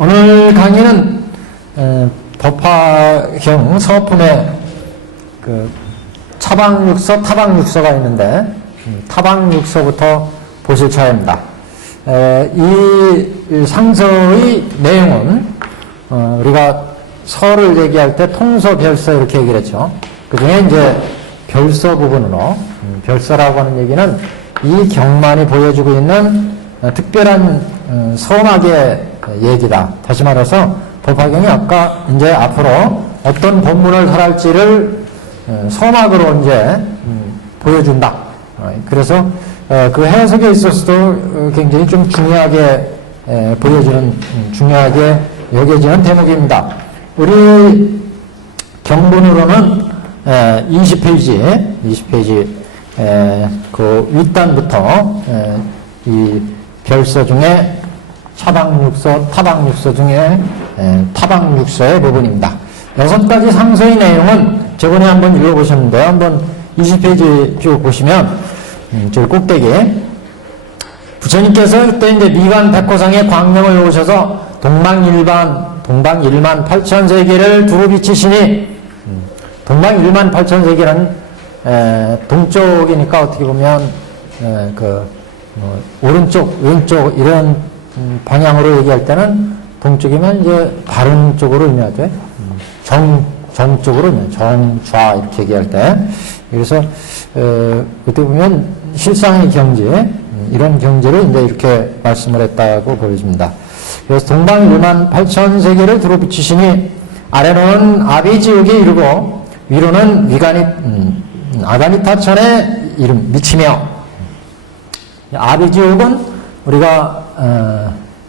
오늘 강의는 법화형 서품의 그 차방육서, 타방육서가 있는데 타방육서부터 보실 차례입니다. 이 상서의 내용은 우리가 서를 얘기할 때 통서, 별서 이렇게 얘기를 했죠. 그 중에 이제 별서 부분으로 별서라고 하는 얘기는 이 경만이 보여주고 있는 특별한 서막의 얘기다. 다시 말해서 법화경이 아까 이제 앞으로 어떤 본문을 설할지를 서막으로 이제 보여준다. 그래서 그 해석에 있어서도 굉장히 좀 중요하게 보여주는, 중요하게 여겨지는 대목입니다. 우리 경본으로는 20페이지 그 윗단부터 이 별서 중에 차방육서, 타방육서 중에 타방육서의 부분입니다. 6가지 상서의 내용은 저번에 한번 읽어보셨는데요. 한번 20페이지 쭉 보시면 저 꼭대기 부처님께서 그때 이제 미관 백호상에 광명을 오셔서 동방 1만 8천 세계를 두루 비치시니 동방 1만 8천 세계는 동쪽이니까 어떻게 보면 오른쪽, 왼쪽 이런 방향으로 얘기할 때는 동쪽이면 이제 바른 쪽으로 의미하죠. 정쪽으로 의미하죠. 정좌 이렇게 얘기할 때. 그래서 어떻게 보면 실상의 경제, 이런 경제를 이제 이렇게 말씀을 했다고 보여집니다. 그래서 동방 1만 8천 세계를 두루 비치시니 아래로는 아비지옥에 이르고 위로는 아가니타천에 미치며, 아비지옥은 우리가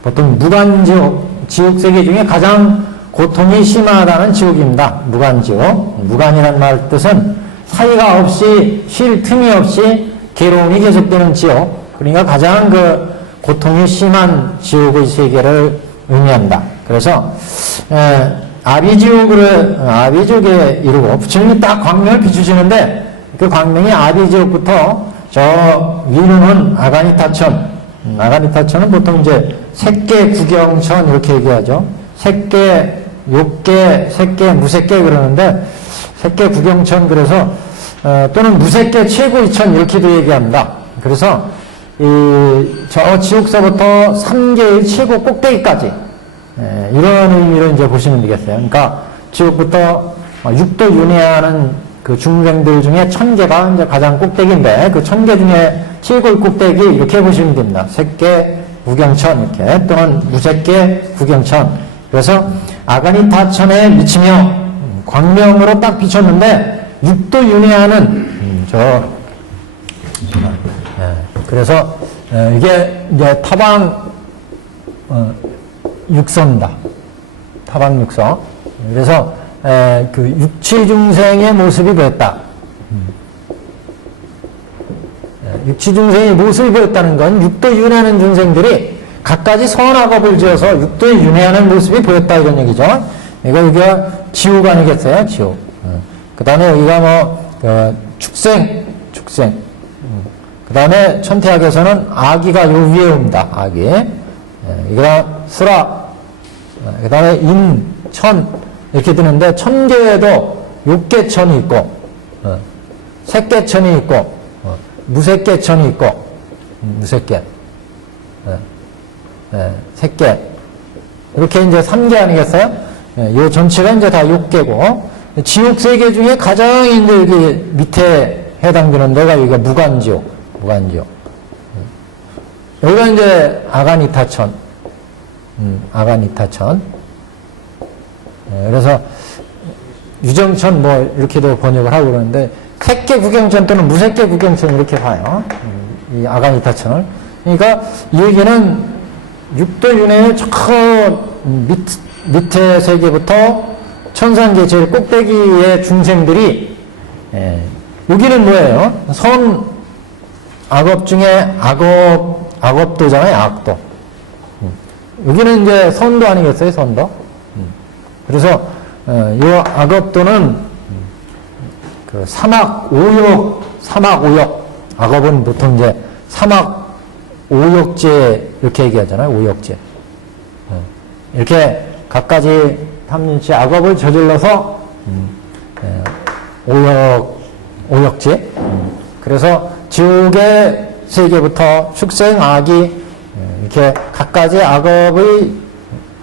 보통 무간지옥, 지옥세계 중에 가장 고통이 심하다는 지옥입니다. 무간지옥. 무간이란 말 뜻은 사이가 없이, 쉴 틈이 없이 괴로움이 계속되는 지옥. 그러니까 가장 그 고통이 심한 지옥의 세계를 의미합니다. 그래서 아비지옥에 이르고 부처님이 딱 광명을 비추시는데 그 광명이 아비지옥부터 저 위로는 아가니타천은 보통 이제 색계 구경천 이렇게 얘기하죠. 색계, 욕계, 색계, 무색계 그러는데 색계 구경천, 그래서 또는 무색계 최고위천 이렇게도 얘기합니다. 그래서 저 지옥서부터 3계의 최고 꼭대기까지 이런 의미로 이제 보시면 되겠어요. 그러니까 지옥부터 6도 윤회하는 그 중생들 중에 1000계가 이제 가장 꼭대기인데 그 1000계 중에 최고의 꼭대기 이렇게 보시면 됩니다. 색계 구경천 이렇게, 또는 무색계 구경천. 그래서 아가니타천에 미치며 광명으로 딱 비쳤는데 6도 윤회하는 그래서 이게 이제 타방 육서입니다. 타방 육서. 그래서 그 육치 중생의 모습이 보였다. 육치 중생의 모습이 보였다는 건 6도 윤회하는 중생들이 갖가지 선악업을 지어서 6도에 윤회하는 모습이 보였다 이런 얘기죠. 여기가 지옥 아니겠어요? 지옥. 그 다음에 여기가 축생. 그 다음에 천태학에서는 아기가 요 위에 옵니다. 아기. 이거가 수라. 그 다음에 인, 천 이렇게 드는데 천계에도 욕계천이 있고 색계천이 있고 무색계천이 있고 무색계, 색계 이렇게 이제 3계 아니겠어요? 요 전체가 이제 다 욕계고, 지옥 세계 중에 가장 이제 여기 밑에 해당되는 데가 여기가 무간지옥. 여기가 이제 아가니타천. 그래서 유정천 뭐 이렇게도 번역을 하고 그러는데 색계 구경천 또는 무색계 구경천 이렇게 봐요. 이 아가니타천을. 그러니까 이 얘기는 6도 윤회의 저 밑에 세계부터 천상계 제일 꼭대기의 중생들이, 여기는 뭐예요? 선 악업 중에 악업도잖아요. 악도. 여기는 이제 선도 아니겠어요? 선도. 그래서 이 악업도는 그 사막 오욕, 악업은 보통 이제 사막 오욕제 이렇게 얘기하잖아요. 오욕제. 이렇게 갖가지 탐진치 악업을 저질러서 오역지. 그래서 지옥의 세계부터 축생 악이 이렇게 갖가지 악업의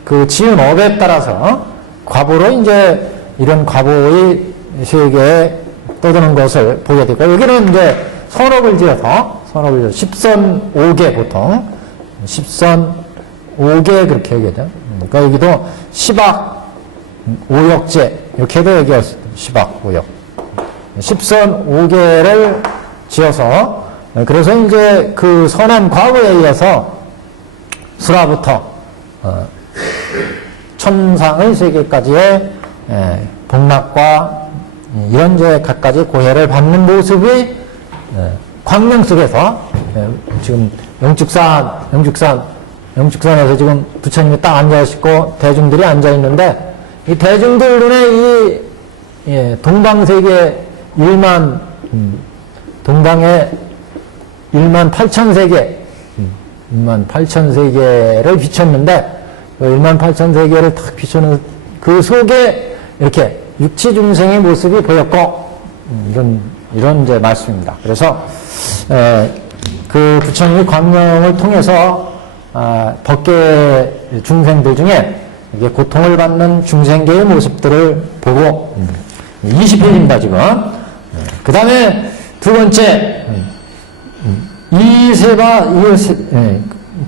그 지은 업에 따라서 과보로 이제 이런 과보의 세계에 떠드는 것을 보게 되고, 여기는 이제 선업을 지어서 10선 5개 보통 10선 5개 그렇게 얘기하죠. 그러니까 여기도 10악 5역제 이렇게도 얘기했어요. 10악 5역 10선 5개를 지어서, 그래서 이제 그 선한 과거에 의해서 수라부터 천상의 세계까지의 복락과 이런 이제 갖가지 고해를 받는 모습이 광명 속에서 지금 영축산에서 지금 부처님이 딱 앉아있고 대중들이 앉아있는데, 이 대중들 눈에 이 동방세계 동방의 1만 8천 세계 1만 8천 세계를 비췄는데, 그 1만 8천 세계를 탁 비추는 그 속에 이렇게 육치중생의 모습이 보였고, 이런 이제 말씀입니다. 그래서 그 부처님이 광명을 통해서 법계 중생들 중에 이게 고통을 받는 중생계의 모습들을 보고 20회입니다 지금. 그 다음에 두 번째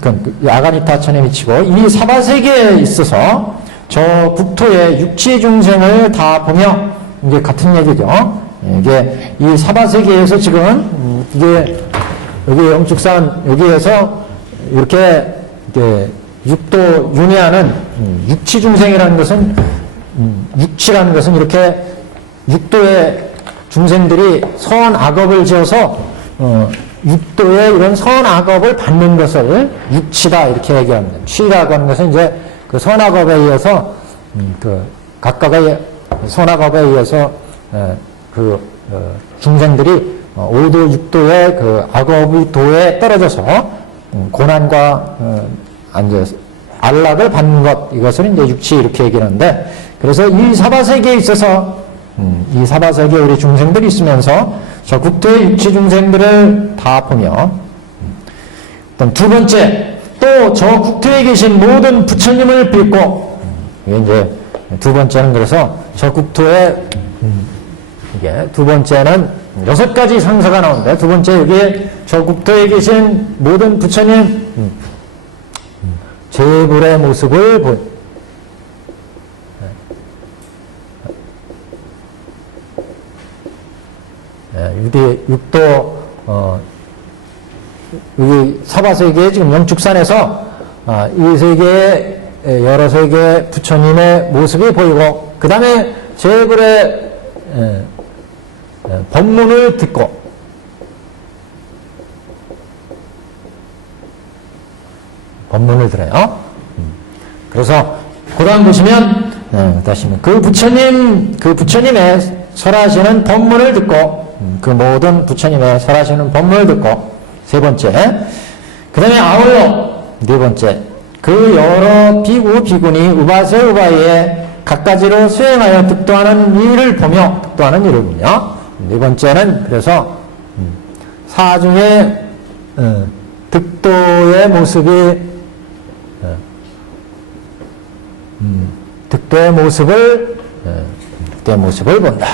그러니까 아가니타천에 미치고 이 사바세계에 있어서 저 국토의 육치중생을 다 보며, 이게 같은 얘기죠. 이게 이 사바세계에서 지금 이게 여기 영축산 여기에서 이렇게 육도 윤회하는 육치중생이라는 것은 육치라는 것은 이렇게 육도의 중생들이 선악업을 지어서 육도의 이런 선악업을 받는 것을 육치다 이렇게 얘기합니다. 치라고 하는 것은 이제 그 선악업에 의해서 그 각각의 선악업에 의해서 중생들이 5도 6도의 그 악업의 도에 떨어져서 고난과 안락을 받는 것, 이것을 이제 육치 이렇게 얘기하는데, 그래서 이 사바세계에 있어서 이 사바세계에 우리 중생들이 있으면서 저 국토의 육치 중생들을 다 보며, 또 두 번째 또 저 국토에 계신 모든 부처님을 뵙고, 이게 이제 두 번째는 그래서 저 국토에 이게 두 번째는 6가지 상사가 나오는데, 두 번째 여기에 저 국토에 계신 모든 부처님 제불의 모습을 육도 여기 사바세계에 지금 영축산에서 이 세계의 여러 세계 부처님의 모습이 보이고, 그 다음에 제불의 법문을 듣고, 법문을 들어요. 그래서 그 다음 보시면 그 부처님의 설하시는 법문을 듣고, 그 모든 부처님의 설하시는 법문을 듣고, 세 번째, 그 다음에 아울러 네 번째, 그 여러 비구 비구니 우바세 우바이에 각가지로 수행하여 득도하는 일을 보며, 네 번째는 그래서 사중의 득도의 모습이 득도의 모습을 본다.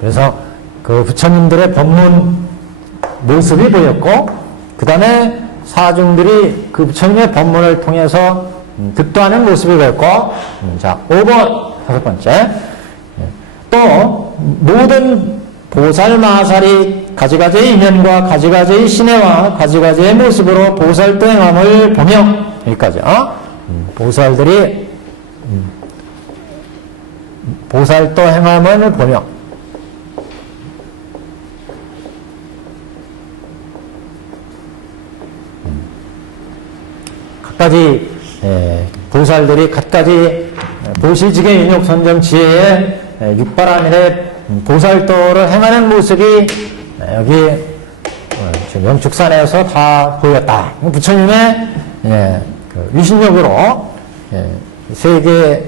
그래서 그 부처님들의 법문 모습이 보였고, 그 다음에 사중들이 그 부처님의 법문을 통해서 득도하는 모습이 보였고, 자 5번 다섯 번째, 또 모든 보살마살이 가지가지의 인연과 가지가지의 신혜와 가지가지의 모습으로 보살도 행함을 보며, 여기까지 보살들이 보살도 행함을 보며, 각가지 보살들이 각가지 보시직의 인욕선정 지혜에 육바라밀의 보살도를 행하는 모습이 여기 지금 영축산에서 다 보였다. 부처님의 그 위신력으로 세계에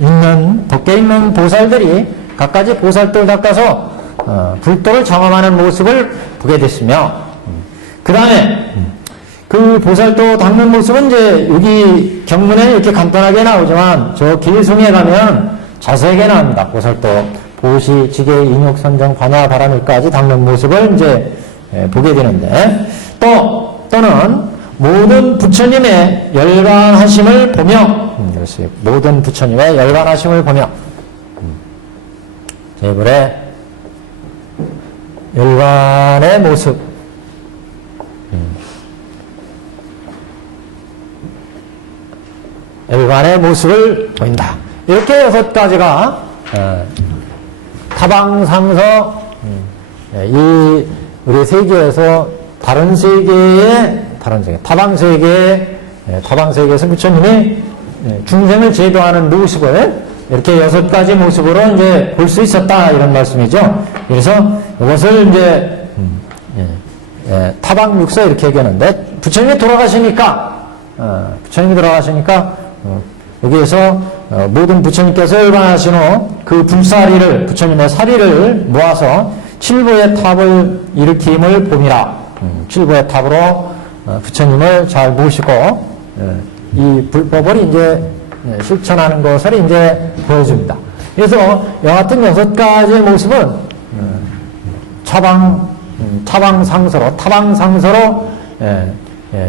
있는 덕계에 있는 보살들이 갖가지 보살들 닦아서 불도를 경험하는 모습을 보게 됐으며, 그 다음에 그 보살도 닦는 모습은 이제 여기 경문에 이렇게 간단하게 나오지만 저 길송에 가면 자세하게 나옵니다. 보살도 보시, 지계, 인욕, 선정, 반야, 바람일까지 닦는 모습을 이제 보게 되는데, 또는 모든 부처님의 열반하심을 보며, 모든 부처님의 열반하심을 보며, 제불의 열반의 모습, 열반의 모습을 보인다. 이렇게 6가지가 타방상서, 이 우리 세계에서 타방세계에서 부처님이 중생을 제도하는 모습을 이렇게 6가지 모습으로 이제 볼 수 있었다, 이런 말씀이죠. 그래서 이것을 이제 타방육서 이렇게 얘기하는데, 부처님이 돌아가시니까 여기에서 모든 부처님께서 열반하신 후 그 불사리를, 부처님의 사리를 모아서 7부의 탑을 일으킴을 봄이라. 7부의 탑으로 부처님을 잘 모시고 이 불법을 이제 실천하는 것을 이제 보여줍니다. 그래서 여하튼 6가지의 모습은 타방상서로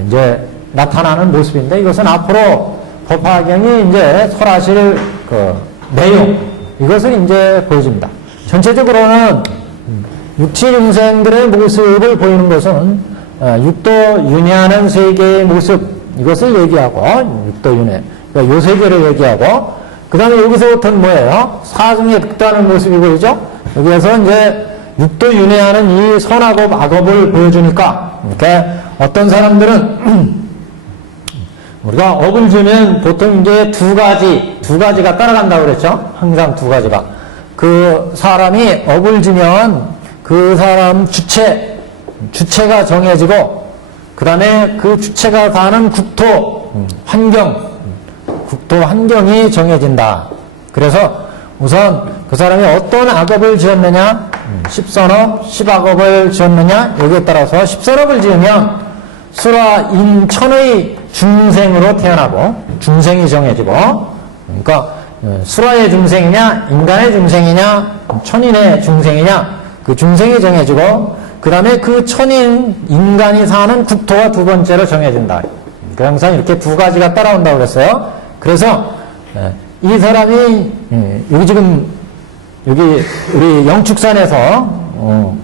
이제 나타나는 모습인데, 이것은 앞으로 법화경이 이제 설하실 그 내용, 이것을 이제 보여줍니다. 전체적으로는 육치중생들의 모습을 보이는 것은 육도 윤회하는 세계의 모습, 이것을 얘기하고, 육도윤회, 그러니까 요 세계를 얘기하고, 그 다음에 여기서부터는 뭐예요? 사중에 득도하는 모습이 보이죠? 여기에서 이제 육도윤회하는 이 선악업, 악업을 보여주니까, 이렇게 어떤 사람들은 우리가 업을 주면 보통 이제 두 가지가 따라간다고 그랬죠? 항상 2가지가. 그 사람이 업을 주면 그 사람 주체가 정해지고, 그 다음에 그 주체가 사는 국토 환경이 정해진다. 그래서 우선 그 사람이 어떤 악업을 지었느냐, 10선업, 10악업을 지었느냐, 여기에 따라서 10선업을 지으면 수라인 천의 중생으로 태어나고, 중생이 정해지고, 그러니까 수라의 중생이냐, 인간의 중생이냐, 천인의 중생이냐, 그 중생이 정해지고, 그 다음에 그 천인, 인간이 사는 국토가 2번째로 정해진다. 그 항상 이렇게 2가지가 따라온다고 그랬어요. 그래서 이 사람이 여기 우리 영축산에서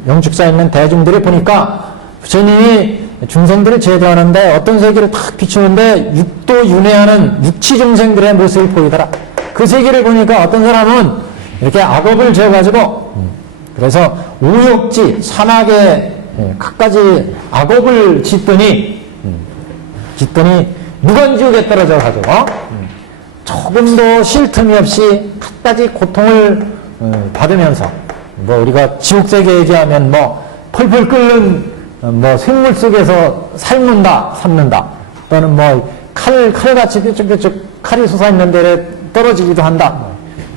영축산에 있는 대중들이 보니까 부처님이 중생들을 제도하는데 어떤 세계를 탁 비추는데 육도 윤회하는 육치중생들의 모습이 보이더라. 그 세계를 보니까 어떤 사람은 이렇게 악업을 지어가지고, 그래서 오욕지, 산악에 갖가지 악업을 짓더니 무간지옥에 떨어져가지고 조금도 쉴 틈이 없이 갖가지 고통을 받으면서, 뭐 우리가 지옥세계 얘기하면 뭐 펄펄 끓는 뭐 생물 속에서 삶는다, 또는 뭐 칼같이 뾰족뾰족 칼이 솟아있는 데에 떨어지기도 한다,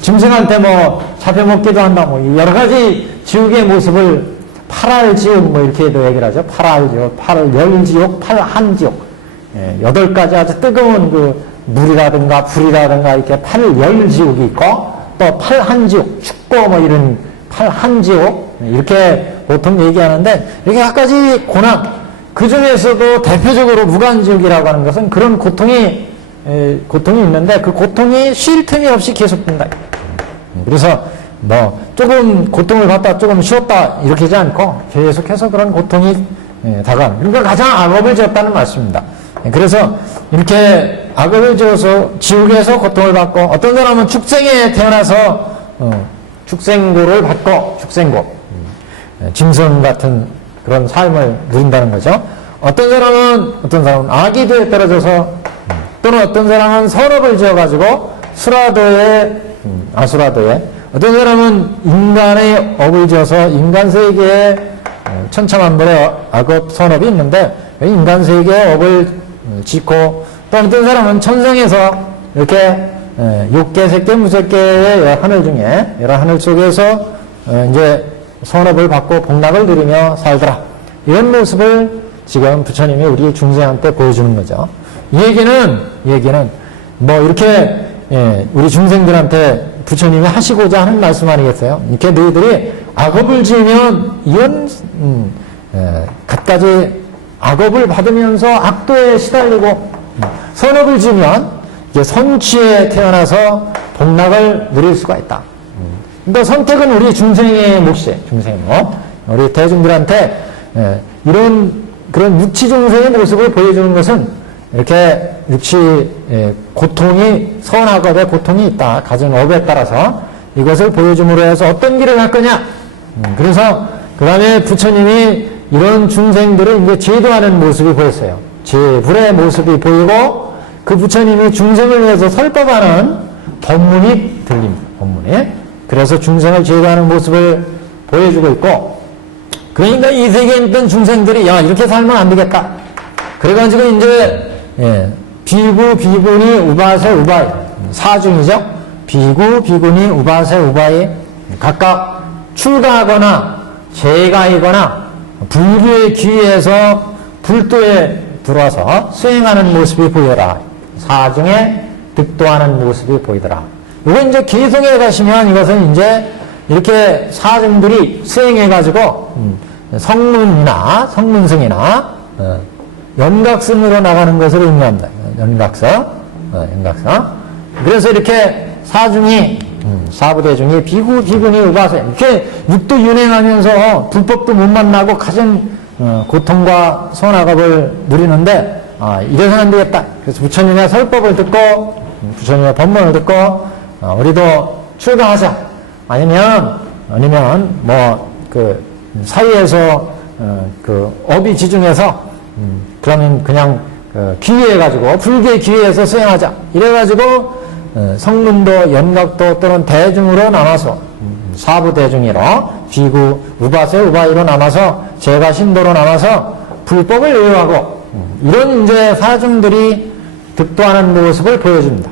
짐승한테 뭐 잡혀먹기도 한다, 뭐 여러 가지 지옥의 모습을 팔알지옥 뭐 이렇게도 얘기를 하죠. 팔알지옥, 팔열지옥, 팔한지옥, 8가지 아주 뜨거운 그 물이라든가 불이라든가 이렇게 팔열지옥이 있고, 또 팔한지옥, 춥고 뭐 이런 팔한지옥, 이렇게 보통 얘기하는데, 이렇게 갖가지 고난, 그 중에서도 대표적으로 무간지옥이라고 하는 것은 그런 고통이 있는데, 그 고통이 쉴 틈이 없이 계속된다. 그래서 뭐 조금 고통을 받다 조금 쉬었다 이렇게 하지 않고 계속해서 그런 고통이 다가오는, 그러니까 가장 악업을 지었다는 말씀입니다. 그래서 이렇게 악업을 지어서 지옥에서 고통을 받고, 어떤 사람은 축생에 태어나서 축생고를 받고, 짐승 같은 그런 삶을 누린다는 거죠. 어떤 사람은 아기도에 떨어져서, 또는 어떤 사람은 선업을 지어가지고 아수라도에, 어떤 사람은 인간의 업을 지어서 인간 세계에 천차만별의 악업, 선업이 있는데 인간 세계의 업을 짓고 또 어떤 사람은 천상에서 이렇게 욕계, 색계, 무색계의 여러 하늘 중에 여러 하늘 속에서 이제 선업을 받고 복락을 누리며 살더라. 이런 모습을 지금 부처님이 우리 중생한테 보여주는 거죠. 이 얘기는 뭐 이렇게 우리 중생들한테 부처님이 하시고자 하는 말씀 아니겠어요? 이렇게 너희들이 악업을 지으면 이런 갖가지 악업을 받으면서 악도에 시달리고 선업을 지으면 이제 선취에 태어나서 복락을 누릴 수가 있다. 그러니까 선택은 우리 중생의 몫이에요. 중생의 몫. 우리 대중들한테 이런 그런 육치 중생의 모습을 보여주는 것은 이렇게 육치 고통이 선악업의 고통이 있다. 가진 업에 따라서 이것을 보여줌으로 해서 어떤 길을 갈 거냐. 그래서 그 다음에 부처님이 이런 중생들을 이제 제도하는 모습이 보였어요. 제불의 모습이 보이고 그 부처님이 중생을 위해서 설법하는 법문이 들립니다. 법문이. 그래서 중생을 제도하는 모습을 보여주고 있고 그러니까 이 세계에 있던 중생들이 야 이렇게 살면 안 되겠다. 그래가지고 이제 비구, 비구니, 우바세, 우바이 사중이죠. 비구, 비구니, 우바세, 우바이 각각 출가하거나 재가이거나 불교에 귀해서 불도에 들어와서 수행하는 모습이 보여라. 사중에 득도하는 모습이 보이더라. 이거 이제 개성에 가시면 이것은 이제 이렇게 사중들이 수행해가지고 성문이나 성문승이나 연각승으로 나가는 것을 의미합니다. 연각성. 그래서 이렇게 사중이 사부대중이 비구, 비구니, 우바세 이렇게 육도 윤행하면서 불법도 못 만나고 가진 고통과 선악업을 누리는데 이래서는 안 되겠다. 그래서 부처님의 설법을 듣고 부처님의 법문을 듣고 우리도 출가하자. 아니면 뭐 그 사이에서 그 업이 지중해서 그러면 그냥 기회해가지고 불교에 기회해서 수행하자. 이래가지고 성문도 연각도 또는 대중으로 나눠서 사부 대중이로 비구 우바세 우바이로 나눠서 제가 신도로 나눠서 불법을 외워하고 이런 이제 사중들이 득도하는 모습을 보여줍니다.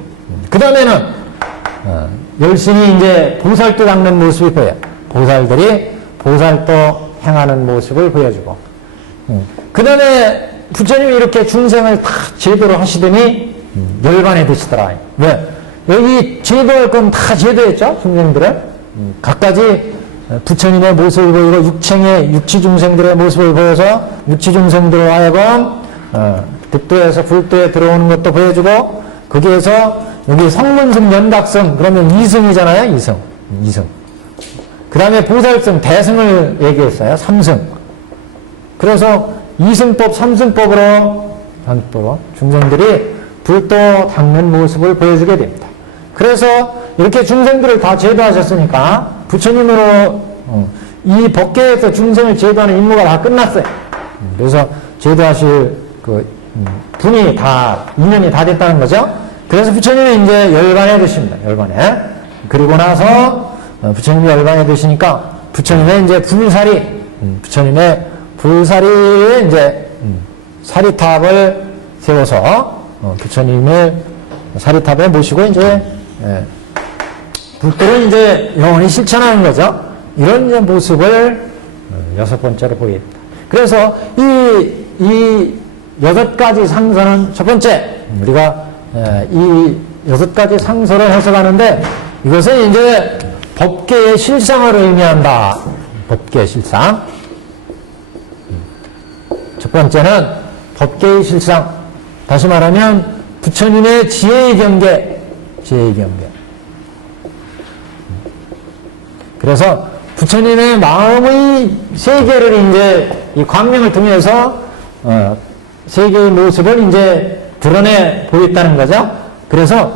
그 다음에는 열심히 이제 보살도 닦는 모습이 보여요. 보살들이 보살도 행하는 모습을 보여주고 그 다음에 부처님이 이렇게 중생을 다 제도로 하시더니 열반에 드시더라. 왜? 여기 제도할 건 다 제도했죠. 중생들을 각가지 부처님의 모습을 보이고 육치 중생들의 모습을 보여서 육치 중생들로 하여금 득도에서 불도에 들어오는 것도 보여주고 거기에서 여기 성문승 연각승 그러면 이승이잖아요. 이승 그 다음에 보살승 대승을 얘기했어요. 삼승. 그래서 이승법 삼승법으로 중생들이 불도 닦는 모습을 보여주게 됩니다. 그래서 이렇게 중생들을 다 제도하셨으니까 부처님으로 이 법계에서 중생을 제도하는 임무가 다 끝났어요. 그래서 제도하실 그 분이 다 인연이 다 됐다는 거죠. 그래서 부처님이 이제 열반에 드십니다. 열반에. 그리고 나서 부처님이 열반에 드시니까 부처님의 이제 부처님의 불사리에 이제 사리탑을 세워서 부처님을 사리탑에 모시고 이제 불도를 이제 영원히 실천하는 거죠. 이런 이제 모습을 여섯 번째로 보입니다. 그래서 이 여섯 가지 상서는 첫 번째 우리가 이 여섯 가지 상서를 해석하는데 이것은 이제 법계의 실상을 의미한다. 법계의 실상. 첫 번째는 법계의 실상. 다시 말하면 부처님의 지혜의 경계. 그래서 부처님의 마음의 세계를 이제 이 광명을 통해서 세계의 모습을 이제 드러내 보였다는 거죠. 그래서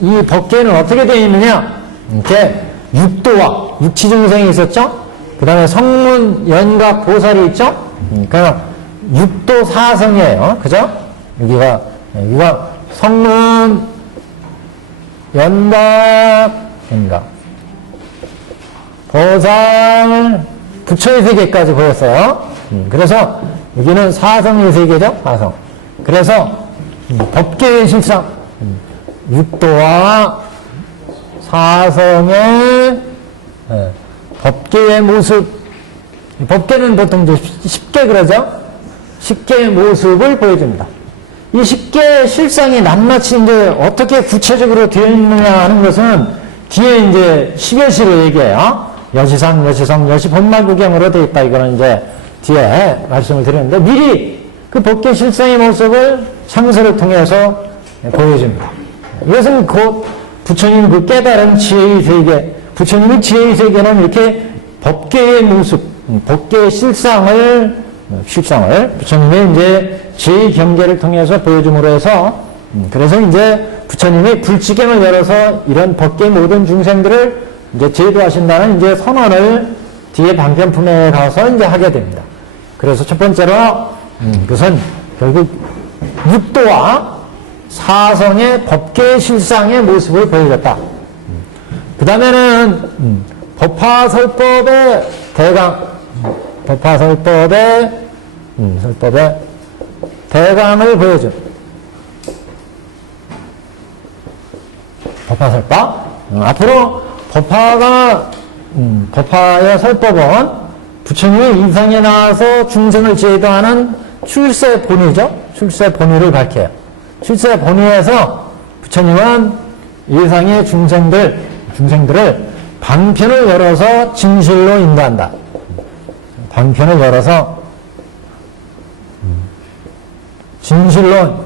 이 법계는 어떻게 되어 있느냐? 이렇게 육도와 육치중생이 있었죠. 그 다음에 성문, 연각, 보살이 있죠. 그러니까 육도 사성이에요. 그죠? 여기가 성문, 연각, 보살, 부처의 세계까지 보였어요. 그래서 여기는 사성의 세계죠. 사성. 그래서 법계의 실상, 육도와 사성의 법계의 모습. 법계는 보통 이제 쉽게 그러죠. 십계의 모습을 보여줍니다. 이 십계의 실상이 낱낱이 이제 어떻게 구체적으로 되어 있느냐 하는 것은 뒤에 이제 십여시로 얘기해요. 여시상, 여시성, 여시본말구경으로 되어 있다. 이거는 이제 뒤에 말씀을 드렸는데 미리 그 법계 실상의 모습을 창세를 통해서 보여줍니다. 이것은 곧 부처님 그 깨달은 지혜의 세계, 부처님의 지혜의 세계는 이렇게 법계의 모습, 법계의 실상을 부처님의 이제 지혜의 경계를 통해서 보여줌으로 해서 그래서 이제 부처님이 불치경을 열어서 이런 법계의 모든 중생들을 이제 제도하신다는 이제 선언을 뒤에 방편품에 가서 이제 하게 됩니다. 그래서 첫 번째로 그것은 결국 육도와 사성의 법계의 실상의 모습을 보여줬다. 그 다음에는 법화설법의 대강, 법화설법의 설법의 대강을 보여준 법화설법. 앞으로 법화의 설법은 부처님의 이상에 나와서 중생을 제도하는 출세 본의죠. 출세 본의를 밝혀요. 출세 본의에서 부처님은 이상의 중생들을 방편을 열어서 진실로 인도한다. 방편을 열어서 진실로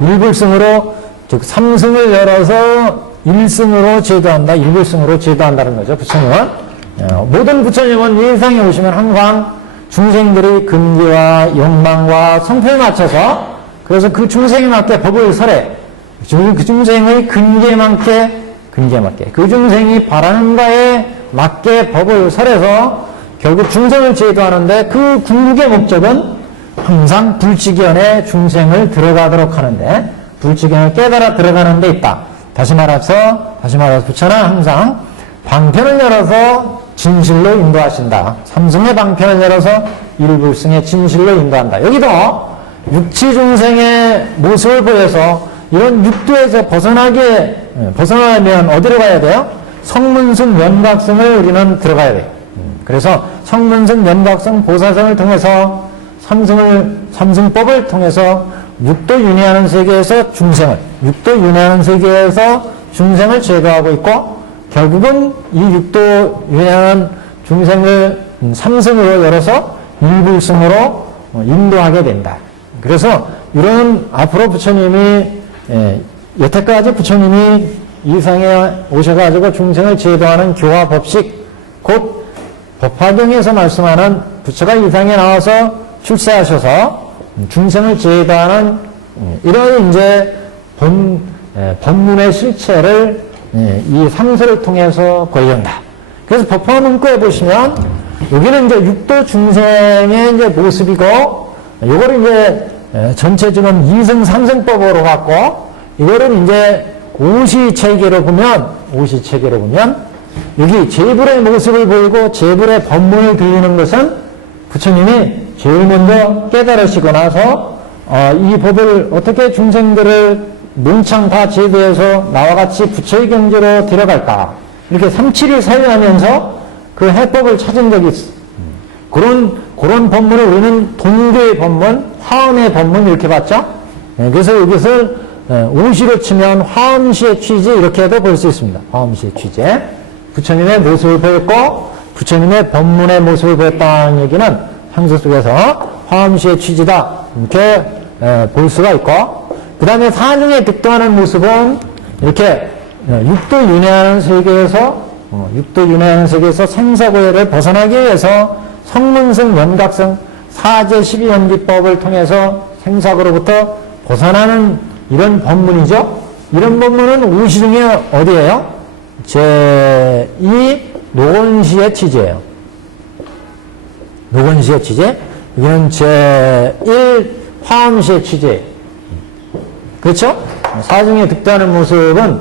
일불승으로 즉 삼승을 열어서 일승으로 제도한다. 일불승으로 제도한다는 거죠. 부처님은 모든 부처님은 이 세상에 오시면 항상 중생들의 근기와 욕망과 성품에 맞춰서 그래서 그 중생에 맞게 법을 설해. 그 중생의 근기에 맞게 그 중생이 바라는 바에 맞게 법을 설해서 결국 중생을 제도하는데 그 궁극의 목적은 항상 불치견에 중생을 들어가도록 하는데 불치견을 깨달아 들어가는 데 있다. 다시 말해서 부처는 항상 방편을 열어서 진실로 인도하신다. 삼승의 방편을 열어서 일불승의 진실로 인도한다. 여기도 육치중생의 모습을 보여서 이런 육도에서 벗어나면 어디로 가야 돼요? 성문승 연각승을 우리는 들어가야 돼요. 그래서 성문승 연각승 보사성을 통해서 삼승법을 통해서 육도 윤회하는 세계에서 육도 윤회하는 세계에서 중생을 제거하고 있고 결국은 이 육도 윤회하는 중생을 삼승으로 열어서 일불승으로 인도하게 된다. 그래서 이런 앞으로 부처님이 여태까지 부처님이 이 상에 오셔가지고 중생을 제도하는 교화 법식 곧 법화경에서 말씀하는 부처가 이 상에 나와서 출세하셔서 중생을 제도하는 이런 이제 법문의 실체를 이 상세를 통해서 보여준다. 그래서 법화 문구에 보시면 여기는 이제 육도 중생의 이제 모습이고 이거를 이제 전체 지금 이승 삼승법으로 갖고 이거를 이제 오시체계로 보면 여기 제불의 모습을 보이고 제불의 법문을 들리는 것은 부처님이 제일 먼저 깨달으시고 나서 이 법을 어떻게 중생들을 능창 다 제도해서 나와 같이 부처의 경지로 데려갈까 이렇게 삼칠을 사유하면서 그 해법을 찾은 적이 있어. 그런 법문을 우리는 동교의 법문, 화엄의 법문 이렇게 봤죠. 그래서 이것을 오시로 치면 화엄시의 취지 이렇게도 볼 수 있습니다. 화엄시의 취지. 부처님의 모습을 보였고 부처님의 법문의 모습을 보였다는 얘기는 상서 속에서 화엄시의 취지다 이렇게 볼 수가 있고 그 다음에 사중에 득도하는 모습은 이렇게 육도 윤회하는 세계에서 생사고해를 벗어나기 위해서 성문승 연각승 사제 12연기법을 통해서 생사고로부터 벗어나는 이런 법문이죠. 이런 법문은 오시 중에 어디예요? 제2 노건시의 취지예요. 노건시의 취지. 이건 제1 화엄시의 취지예요. 그렇죠? 사중에 득도하는 모습은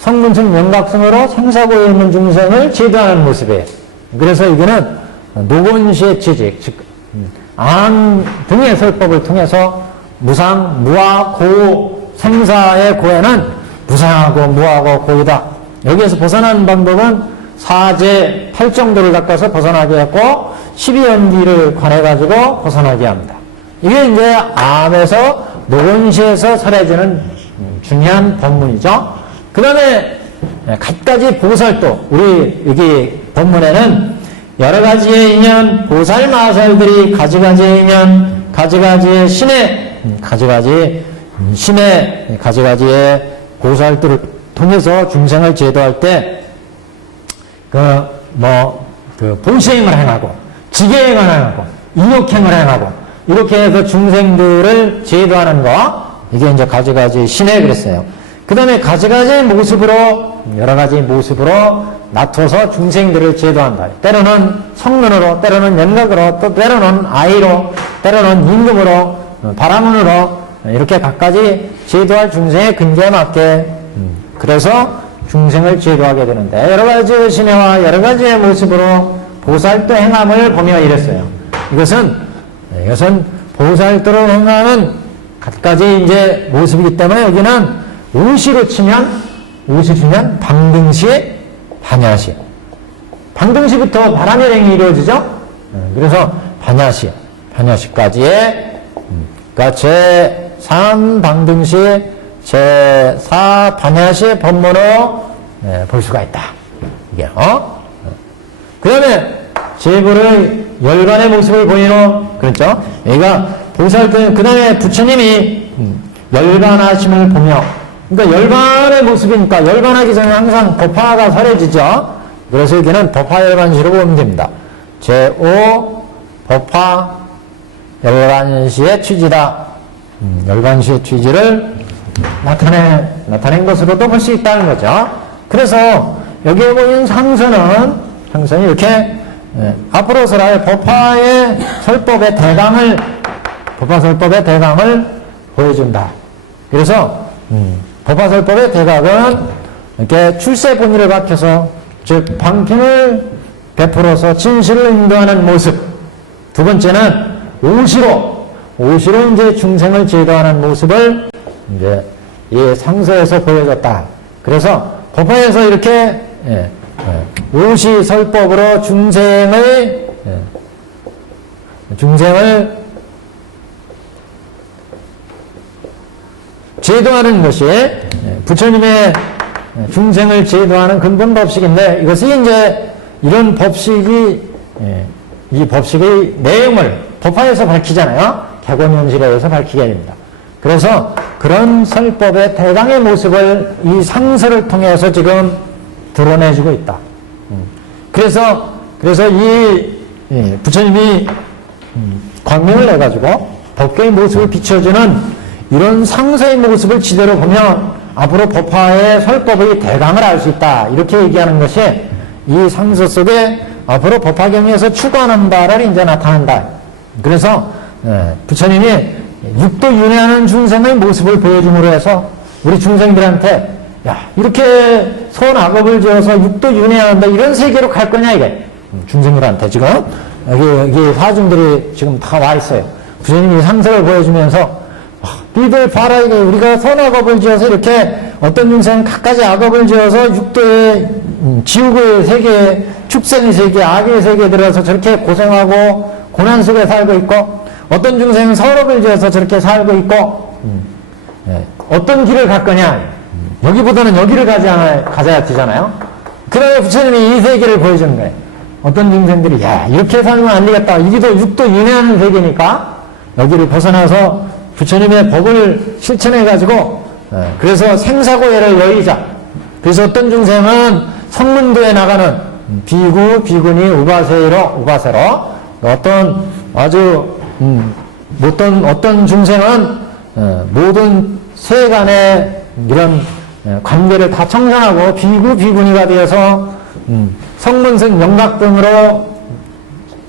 성문승 명각성으로 생사고에 있는 중생을 제도하는 모습이에요. 그래서 이거는 노곤시의 취직, 즉 안 등의 설법을 통해서 무상, 무아, 고, 생사의 고에는 무상하고 무하고 고이다. 여기에서 벗어나는 방법은 사제 8정도를 닦아서 벗어나게 했고 12연기를 관해가지고 벗어나게 합니다. 이게 이제 암에서 노곤시에서 설해지는 중요한 법문이죠. 그 다음에 갖가지 보살도, 우리 여기 법문에는 여러 가지의 인연, 보살 마살들이 가지가지의 인연, 가지가지의 신의 가지가지의 보살들을 통해서 중생을 제도할 때 본시행을 행하고 지계행을 행하고 인욕행을 행하고 이렇게 해서 중생들을 제도하는 거, 이게 이제 가지가지 신에 그랬어요. 그 다음에 가지가지 모습으로, 여러 가지 모습으로 나타서 중생들을 제도한다. 때로는 성문으로, 때로는 연각으로, 또 때로는 아이로, 때로는 임금으로, 바라문으로, 이렇게 각가지 제도할 중생의 근기에 맞게, 그래서 중생을 제도하게 되는데, 여러 가지의 신혜와 여러 가지의 모습으로 보살도 행함을 보며 이랬어요. 이것은 보살도를 행하는 갖가지 이제 모습이기 때문에 여기는 우시로 치면 방등시, 반야시. 방등시부터 바람일행이 이루어지죠? 그래서 반야시까지의, 그러니까 제3 방등시, 제4 반야시 법문으로 볼 수가 있다. 이게, 그 다음에 제불의 열반의 모습을 보이노. 그렇죠? 여기가 보살들, 그 다음에 부처님이 열반하심을 보며, 그러니까 열반의 모습이니까 열반하기 전에 항상 법화가 설해지죠. 그래서 여기는 법화 열반시로 보면 됩니다. 제5 법화 열반시의 취지다. 열반시의 취지를 나타낸 것으로도 볼 수 있다는 거죠. 그래서 여기에 보인 상선이 이렇게 앞으로 설할 법화 설법의 대강을 보여준다. 그래서 법화설법의 대각은 이렇게 출세 본의를 밝혀서, 즉 방편을 베풀어서 진실을 인도하는 모습. 두 번째는 오시로 이제 중생을 제도하는 모습을 이제 이 상서에서 보여줬다. 그래서 법화에서 이렇게 오시 설법으로 중생을 제도하는 것이 부처님의 중생을 제도하는 근본 법식인데, 이것이 이제 이런 법식이, 이 법식의 내용을 법화에서 밝히잖아요. 객원현실에서 밝히게 됩니다. 그래서 그런 설법의 대강의 모습을 이 상서를 통해서 지금 드러내주고 있다. 그래서 이 부처님이 광명을 내가지고 법계의 모습을 비춰주는 이런 상서의 모습을 지대로 보면 앞으로 법화의 설법의 대강을 알 수 있다. 이렇게 얘기하는 것이 이 상서 속에 앞으로 법화경에서 추구하는 바를 이제 나타난다. 그래서 부처님이 육도 윤회하는 중생의 모습을 보여줌으로 해서 우리 중생들한테 이렇게 선악업을 지어서 육도 윤회한다, 이런 세계로 갈 거냐 이게 중생들한테 지금 여기 사중들이 지금 다 와 있어요. 부처님이 상서를 보여주면서 니들 봐라, 이게 우리가 선악업을 지어서 이렇게 어떤 중생은 갖가지 악업을 지어서 육도의 지옥의 세계, 축생의 세계, 악의 세계에 들어서 저렇게 고생하고 고난 속에 살고 있고, 어떤 중생은 선업을 지어서 저렇게 살고 있고, 어떤 길을 갈 거냐, 여기보다는 여기를 가져야 되잖아요. 그래야 부처님이 이 세계를 보여주는 거예요. 어떤 중생들이 이렇게 살면 안 되겠다, 이게도 육도 윤회하는 세계니까 여기를 벗어나서 부처님의 법을 실천해가지고, 그래서 생사고해를 여의자. 그래서 어떤 중생은 성문도에 나가는 비구, 비구니, 우바세로, 어떤 중생은 모든 세간의 이런 관계를 다 청산하고 비구, 비구니가 되어서 성문승 명각 등으로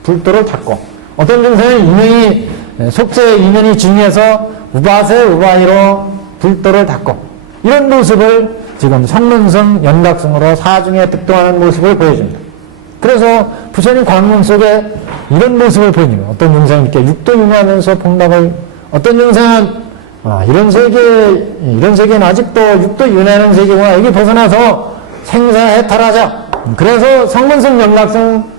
불도를 닦고, 어떤 중생은 인연이 속세의 인연이 중요해서 우바세, 우바이로 불도를 닦고, 이런 모습을 지금 성문성, 연각성으로 사중에 득도하는 모습을 보여줍니다. 그래서 부처님 광문 속에 이런 모습을 보이는 거예요. 어떤 영상이 이렇게 육도윤회하면서 복락을, 어떤 영상은 이런 세계는 아직도 육도윤회하는 세계구나. 여기 벗어나서 생사해탈하자. 그래서 성문성, 연각성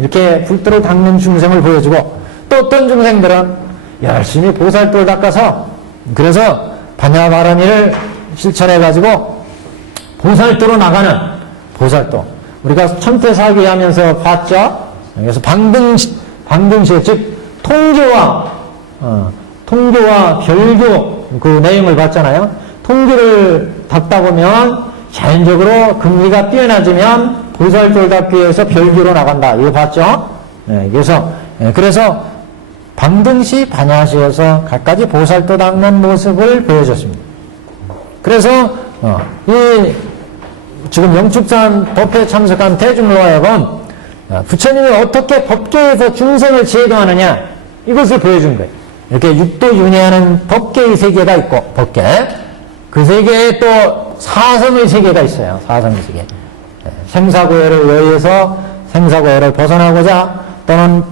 이렇게 불도를 닦는 중생을 보여주고, 또 어떤 중생들은 열심히 보살도를 닦아서, 그래서 반야바라미를 실천해가지고 보살도로 나가는 보살도. 우리가 천태사기 하면서 봤죠? 그래서 방등시, 즉, 통교와 별교 그 내용을 봤잖아요. 통교를 닦다 보면 자연적으로 금리가 뛰어나지면 보살도를 닦기 위해서 별교로 나간다. 이거 봤죠? 그래서 방등시, 반야시에서 갖가지 보살도 닦는 모습을 보여줬습니다. 그래서 지금 영축산 법회에 참석한 대중으로 하여금 부처님이 어떻게 법계에서 중생을 제도하느냐, 이것을 보여준 거예요. 이렇게 육도윤회하는 법계의 세계가 있고, 법계. 그 세계에 또 사성의 세계가 있어요. 사성의 세계. 생사고해를 위해서 생사고해를 벗어나고자, 또는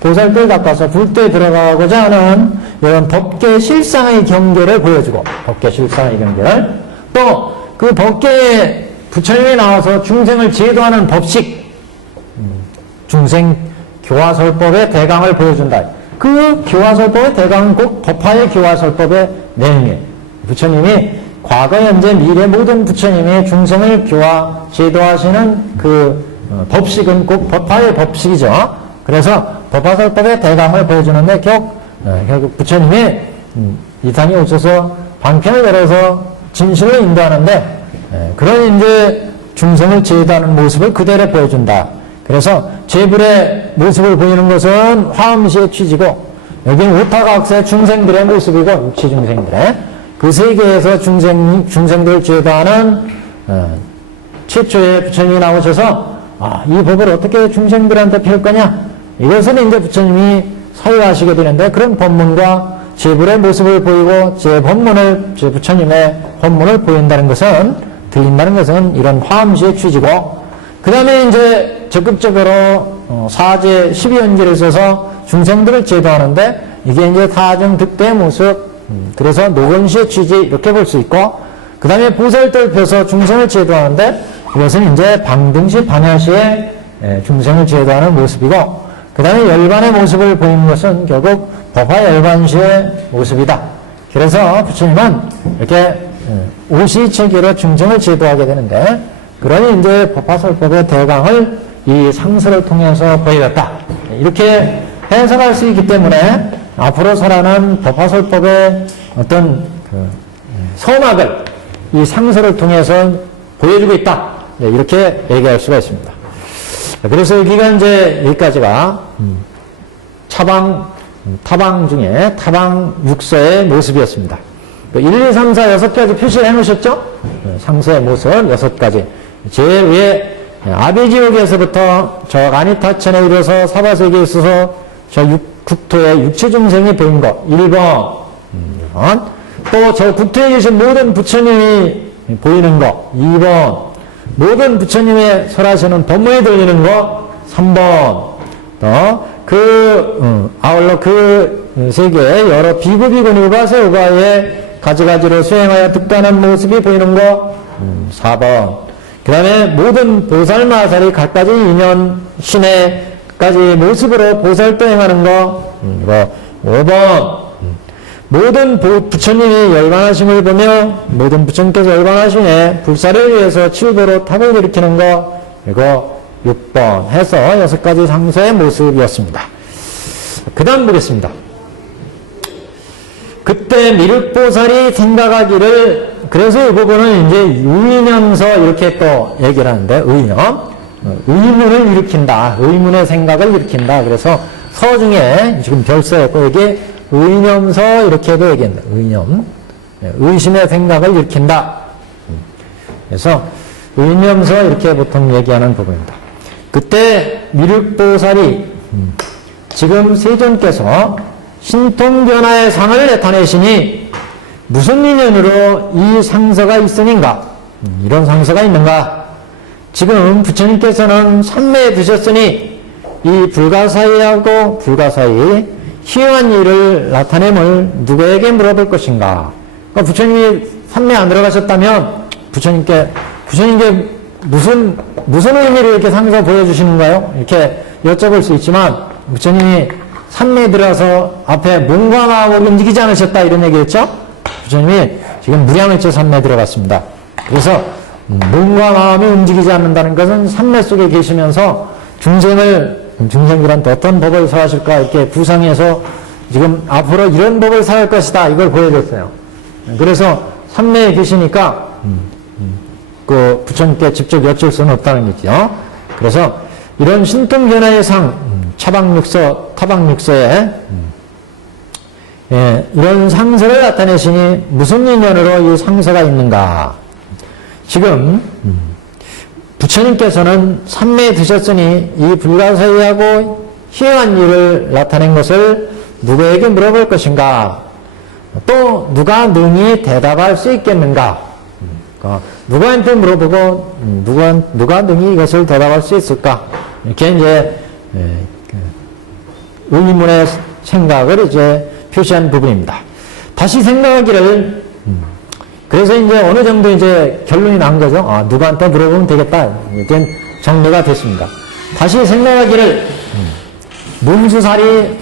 보살도를 닦아서 불도에 들어가고자 하는 이런 법계 실상의 경계를 보여주고, 법계 실상의 경계를, 또 그 법계에 부처님이 나와서 중생을 제도하는 법식, 중생 교화설법의 대강을 보여준다. 그 교화설법의 대강은 꼭 법화의 교화설법의 내용이에요. 부처님이 과거, 현재, 미래 모든 부처님의 중생을 교화, 제도하시는 그 법식은 꼭 법화의 법식이죠. 그래서 법화설법의 대강을 보여주는데 결국 부처님이 이 땅에 오셔서 방편을 열어서 진실을 인도하는데, 그런 이제 중생을 제도하는 모습을 그대로 보여준다. 그래서 제불의 모습을 보이는 것은 화엄시의 취지고, 여기는 오타각세 중생들의 모습이고, 육치 중생들의 그 세계에서 중생들을 제도하는 최초의 부처님이 나오셔서 이 법을 어떻게 중생들한테 펼 거냐, 이것은 이제 부처님이 사유하시게 되는데, 그런 법문과 제불의 모습을 보이고 제 부처님의 법문을 보인다는 것은, 들린다는 것은 이런 화엄시의 취지고, 그 다음에 이제 적극적으로 사제 12연제를 써서 중생들을 제도하는데, 이게 이제 사정 득대의 모습, 그래서 노건시의 취지, 이렇게 볼 수 있고, 그 다음에 보살도를 펴서 중생을 제도하는데, 이것은 이제 방등시, 반야시의 중생을 제도하는 모습이고, 그 다음에 열반의 모습을 보이는 것은 결국 법화 열반시의 모습이다. 그래서 부처님은 이렇게 오시체계로 중생을 제도하게 되는데, 그러니 이제 법화설법의 대강을 이 상서를 통해서 보여줬다. 이렇게 해석할 수 있기 때문에 앞으로 살아난 법화설법의 어떤 서막을 이 상서를 통해서 보여주고 있다. 이렇게 얘기할 수가 있습니다. 그래서 여기가 이제 여기까지가 타방 중에 타방 6서의 모습이었습니다. 1, 2, 3, 4, 6가지 표시를 해놓으셨죠? 상서의 모습 6가지. 제일 위에 아비지옥에서부터 저 아니타천에 이르러서 사바세계에 있어서 저 국토에 육체중생이 보인 것 1번. 또 저 국토에 계신 모든 부처님이 보이는 것 2번. 모든 부처님의 설하시는 법문이 들리는 것 3번. 또 아울러 그 세계에 여러 비구비구니 우바세 우바의 가지가지로 수행하여 득도하는 모습이 보이는 것 4번. 그 다음에 모든 보살마살이 각가지 인연 신의까지 모습으로 보살도 행하는 거 5번. 모든 부처님이 열반하심을 보며 모든 부처님께서 열반하심에 불사를 위해서 치유도로 탑을 일으키는 거, 그리고 6번 해서 6가지 상서의 모습이었습니다. 그 다음 보겠습니다. 그때 미륵보살이 생각하기를, 그래서 이 부분은 이제 의념서 이렇게 또 얘기를 하는데, 의문을 일으킨다. 의문의 생각을 일으킨다. 그래서 서 중에 지금 별서였고, 여기 의념서 이렇게도 얘기한다. 의념. 의심의 생각을 일으킨다. 그래서 의념서 이렇게 보통 얘기하는 부분입니다. 그때 미륵보살이 지금 세존께서 신통변화의 상을 나타내시니 무슨 인연으로 이 상서가 있으닌가? 이런 상서가 있는가? 지금 부처님께서는 삼매에 드셨으니 이 불가사의하고 불가사의 희유한 일을 나타냄을 누구에게 물어볼 것인가? 그러니까 부처님이 삼매 안 들어가셨다면 부처님께 무슨 의미로 이렇게 상서 보여주시는가요? 이렇게 여쭤볼 수 있지만 부처님이 삼매에 들어가서 앞에 몸과 마음을 움직이지 않으셨다 이런 얘기했죠? 부처님이 지금 무량의체 삼매에 들어갔습니다. 그래서 몸과 마음이 움직이지 않는다는 것은 삼매 속에 계시면서 중생들한테 어떤 법을 설하실까 이렇게 부상해서 지금 앞으로 이런 법을 설할 것이다 이걸 보여줬어요. 그래서 삼매에 계시니까 그 부처님께 직접 여쭐 수는 없다는 거죠. 그래서 이런 신통견화의 상 차방육서 타방육서에 이런 상서를 나타내시니 무슨 인연으로 이 상서가 있는가? 지금 부처님께서는 삼매에 드셨으니 이 불가사의하고 희유한 일을 나타낸 것을 누구에게 물어볼 것인가? 또 누가 능히 대답할 수 있겠는가? 누구한테 물어보고 누가 능히 이것을 대답할 수 있을까? 이렇게 이제 의문의 생각을 이제 표시한 부분입니다. 다시 생각하기를 그래서 이제 어느 정도 이제 결론이 난 거죠. 누구한테 물어보면 되겠다. 이제 정리가 됐습니다. 다시 생각하기를 문수살이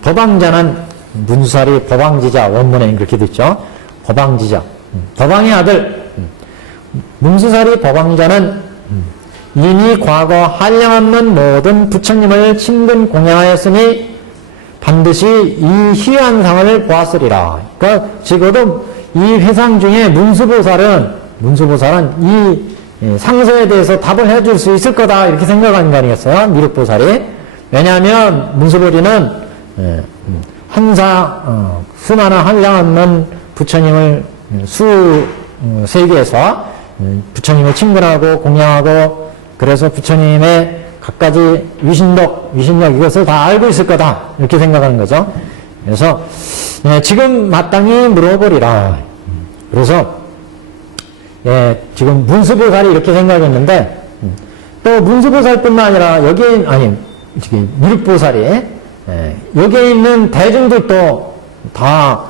법왕자는 문수살이 법왕지자 원문에 그렇게 됐죠. 법왕지자 법왕의 아들 문수살이 법왕자는 이미 과거 한량없는 모든 부처님을 친근 공양하였으니 반드시 이 희유한 상을 보았으리라. 그러니까 적어도 이 회상 중에 문수보살은 이 상서에 대해서 답을 해줄 수 있을 거다 이렇게 생각하는 거 아니겠어요? 미륵보살이. 왜냐하면 문수보리는 수많은 한량없는 부처님을 세계에서 부처님을 친근하고 공양하고 그래서 부처님의 갖가지 위신력 이것을 다 알고 있을 거다 이렇게 생각하는 거죠. 그래서 지금 마땅히 물어보리라. 그래서 지금 문수보살이 이렇게 생각했는데 또 문수보살뿐만 아니라 미륵보살이 여기에 있는 대중들도 다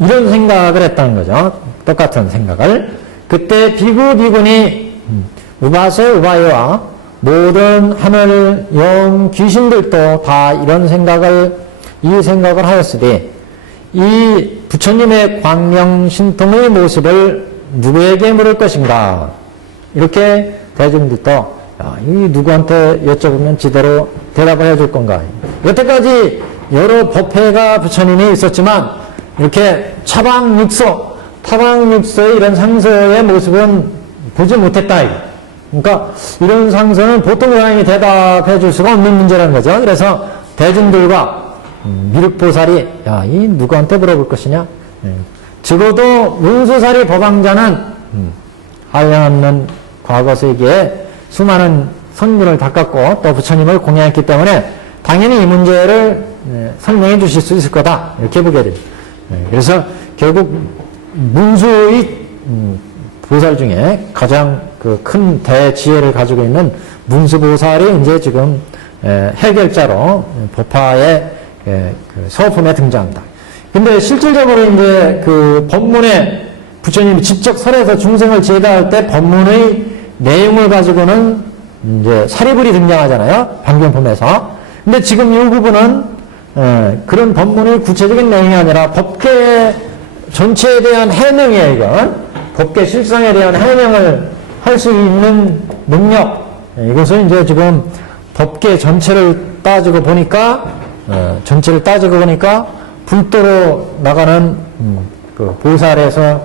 이런 생각을 했다는 거죠. 똑같은 생각을. 그때 비구니 우바세 우바이와 모든 하늘 영 귀신들도 다 이런 생각을 하였으니 이 부처님의 광명 신통의 모습을 누구에게 물을 것인가? 이렇게 대중들도 이 누구한테 여쭤보면 지대로 대답을 해줄 건가? 여태까지 여러 법회가 부처님이 있었지만 이렇게 타방육서의 이런 상서의 모습은 보지 못했다. 그러니까 이런 상서는 보통 사람이 대답해 줄 수가 없는 문제라는 거죠. 그래서 대중들과 미륵보살이 이 누구한테 물어볼 것이냐? 적어도 문수살이 법왕자는 한량없는 과거 세계에 수많은 선군을 닦았고 또 부처님을 공양했기 때문에 당연히 이 문제를 설명해 주실 수 있을 거다 이렇게 보게 됩니다. 그래서 결국 문수의 보살 중에 가장 그 큰 대지혜를 가지고 있는 문수보살이 이제 지금 해결자로 법화의 그 서품에 등장합니다. 근데 실질적으로 이제 그 법문에 부처님이 직접 설해서 중생을 제도할 때 법문의 내용을 가지고는 이제 사리불이 등장하잖아요. 방경품에서. 근데 지금 이 부분은 그런 법문의 구체적인 내용이 아니라 법계 전체에 대한 해명이에요, 이건. 법계 실상에 대한 해명을 할 수 있는 능력. 이것을 이제 지금 법계 전체를 따지고 보니까, 불도로 나가는 그 보살에서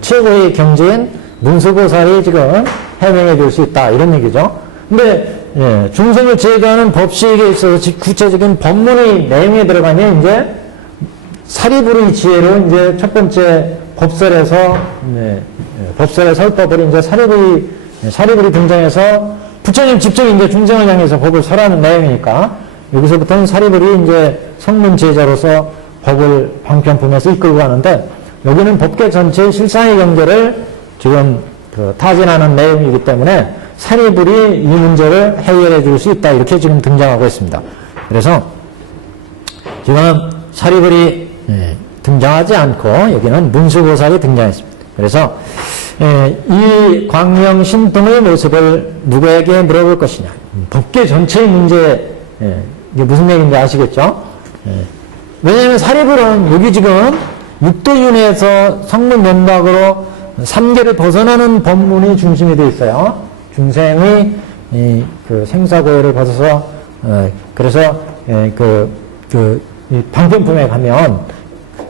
최고의 경지인 문수보살이 지금 해명해 줄 수 있다. 이런 얘기죠. 근데, 중생을 제도하는 법식에 있어서 구체적인 법문의 내용에 들어가면 이제 사리불의 지혜로 이제 첫 번째 법설에서, 법설의 설법을 이제 사리불이 등장해서 부처님 직접 이제 중생을 향해서 법을 설하는 내용이니까 여기서부터는 사리불이 이제 성문 제자로서 법을 방편품에서 이끌고 가는데 여기는 법계 전체의 실상의 경계를 지금 타진하는 내용이기 때문에 사리불이 이 문제를 해결해 줄 수 있다. 이렇게 지금 등장하고 있습니다. 그래서 지금 사리불이 등장하지 않고 여기는 문수보살이 등장했습니다. 그래서 이 광명 신통의 모습을 누구에게 물어볼 것이냐. 법계 전체의 문제, 이게 무슨 얘기인지 아시겠죠? 왜냐하면 사리불은 여기 지금 육도윤회에서 성문 면박으로 3계를 벗어나는 법문이 중심이 되어 있어요. 중생의 그 생사고해를 벗어서 그래서 이 방편품에 가면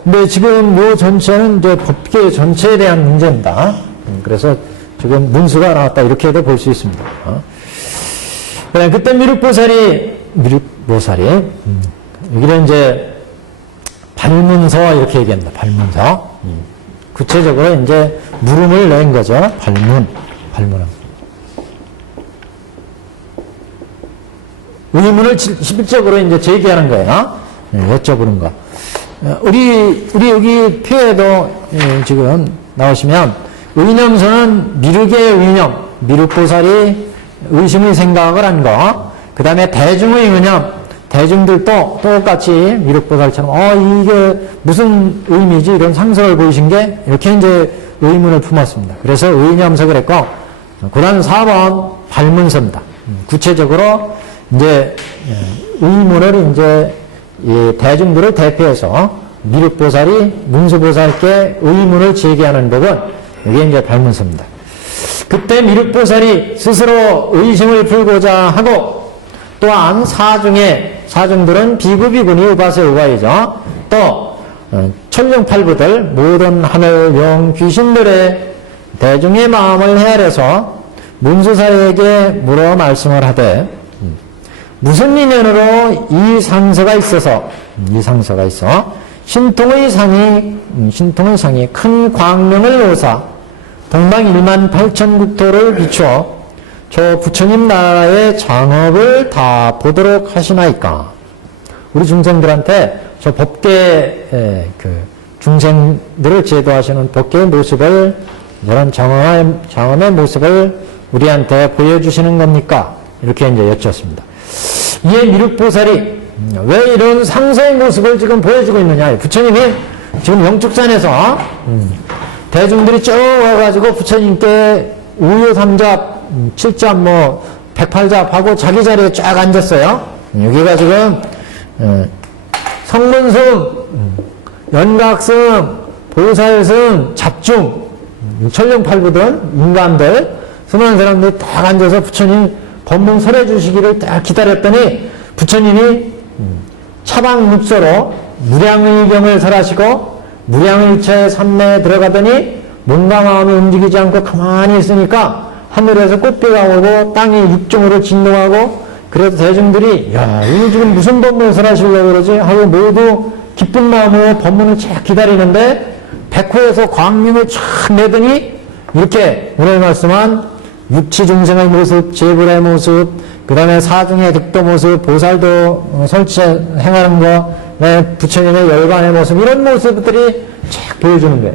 근데 지금 요 전체는 이제 법계 전체에 대한 문제입니다. 그래서 지금 문수가 나왔다 이렇게도 볼 수 있습니다. 그때 미륵보살이 여기는 이제 발문서 이렇게 얘기합니다. 발문서. 구체적으로 이제 물음을 낸 거죠. 발문은. 의문을 실질적으로 이제 제기하는 거예요. 여쭤보는 거. 우리 여기 표에도 지금 나오시면 의념서는 미륵의 의념, 미륵보살이 의심의 생각을 한 거. 그 다음에 대중의 의념, 대중들도 똑같이 미륵보살처럼 이게 무슨 의미지 이런 상석을 보이신 게 이렇게 이제 의문을 품었습니다. 그래서 의념서 그랬고 그 다음 4번 발문서입니다. 구체적으로 이제 의문을 이제 이 대중들을 대표해서 미륵보살이 문수보살께 의문을 제기하는 법은 이게 이제 발문서입니다. 그때 미륵보살이 스스로 의심을 풀고자 하고 또한 사중들은 비구비군이 우바세 우바이죠. 또 천룡팔부들 모든 하늘 영 귀신들의 대중의 마음을 헤아려서 문수사에게 물어 말씀을 하되 무슨 인연으로 이 상서가 있어 신통의 상이 큰 광명을 오사 동방 1만 8천 국토를 비추어 저 부처님 나라의 장업을 다 보도록 하시나이까. 우리 중생들한테 저 법계 중생들을 제도하시는 법계의 모습을 이런 장엄의 모습을 우리한테 보여주시는 겁니까? 이렇게 이제 여쭙습니다. 이에 미륵보살이 왜 이런 상서의 모습을 지금 보여주고 있느냐. 부처님이 지금 영축산에서 대중들이 쭉 와가지고 부처님께 우유 3잡, 7잡, 108잡 하고 자기 자리에 쫙 앉았어요. 여기가 지금 성문승, 연각승, 보살승, 잡중, 천룡팔부들, 인간들, 수많은 사람들이 딱 앉아서 부처님 법문 설해 주시기를 딱 기다렸더니 부처님이 차방육서로 무량의경을 설하시고 무량의체 산매에 들어가더니 몸과 마음이 움직이지 않고 가만히 있으니까 하늘에서 꽃비가 오고 땅이 육종으로 진동하고 그래서 대중들이 야 이거 지금 무슨 법문을 설하시려고 그러지 하고 모두 기쁜 마음으로 법문을 쫙 기다리는데 백호에서 광명을 쫙 내더니 이렇게 오늘 말씀한 육치중생의 모습, 제불의 모습, 그 다음에 사중의 득도 모습, 보살도 설치 행하는 거, 부처님의 열반의 모습, 이런 모습들이 쫙 보여주는 거예요.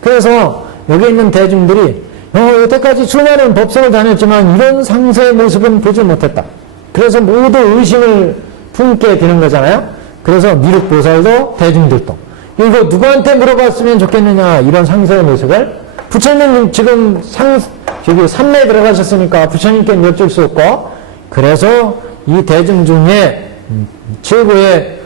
그래서 여기 있는 대중들이 여태까지 수많은 법성을 다녔지만 이런 상세의 모습은 보지 못했다. 그래서 모두 의심을 품게 되는 거잖아요. 그래서 미륵보살도 대중들도 이거 누구한테 물어봤으면 좋겠느냐 이런 상세의 모습을 부처님 지금 저기 산내에 들어가셨으니까 부처님께 여쭐 수 없고 그래서 이 대중 중에 최고의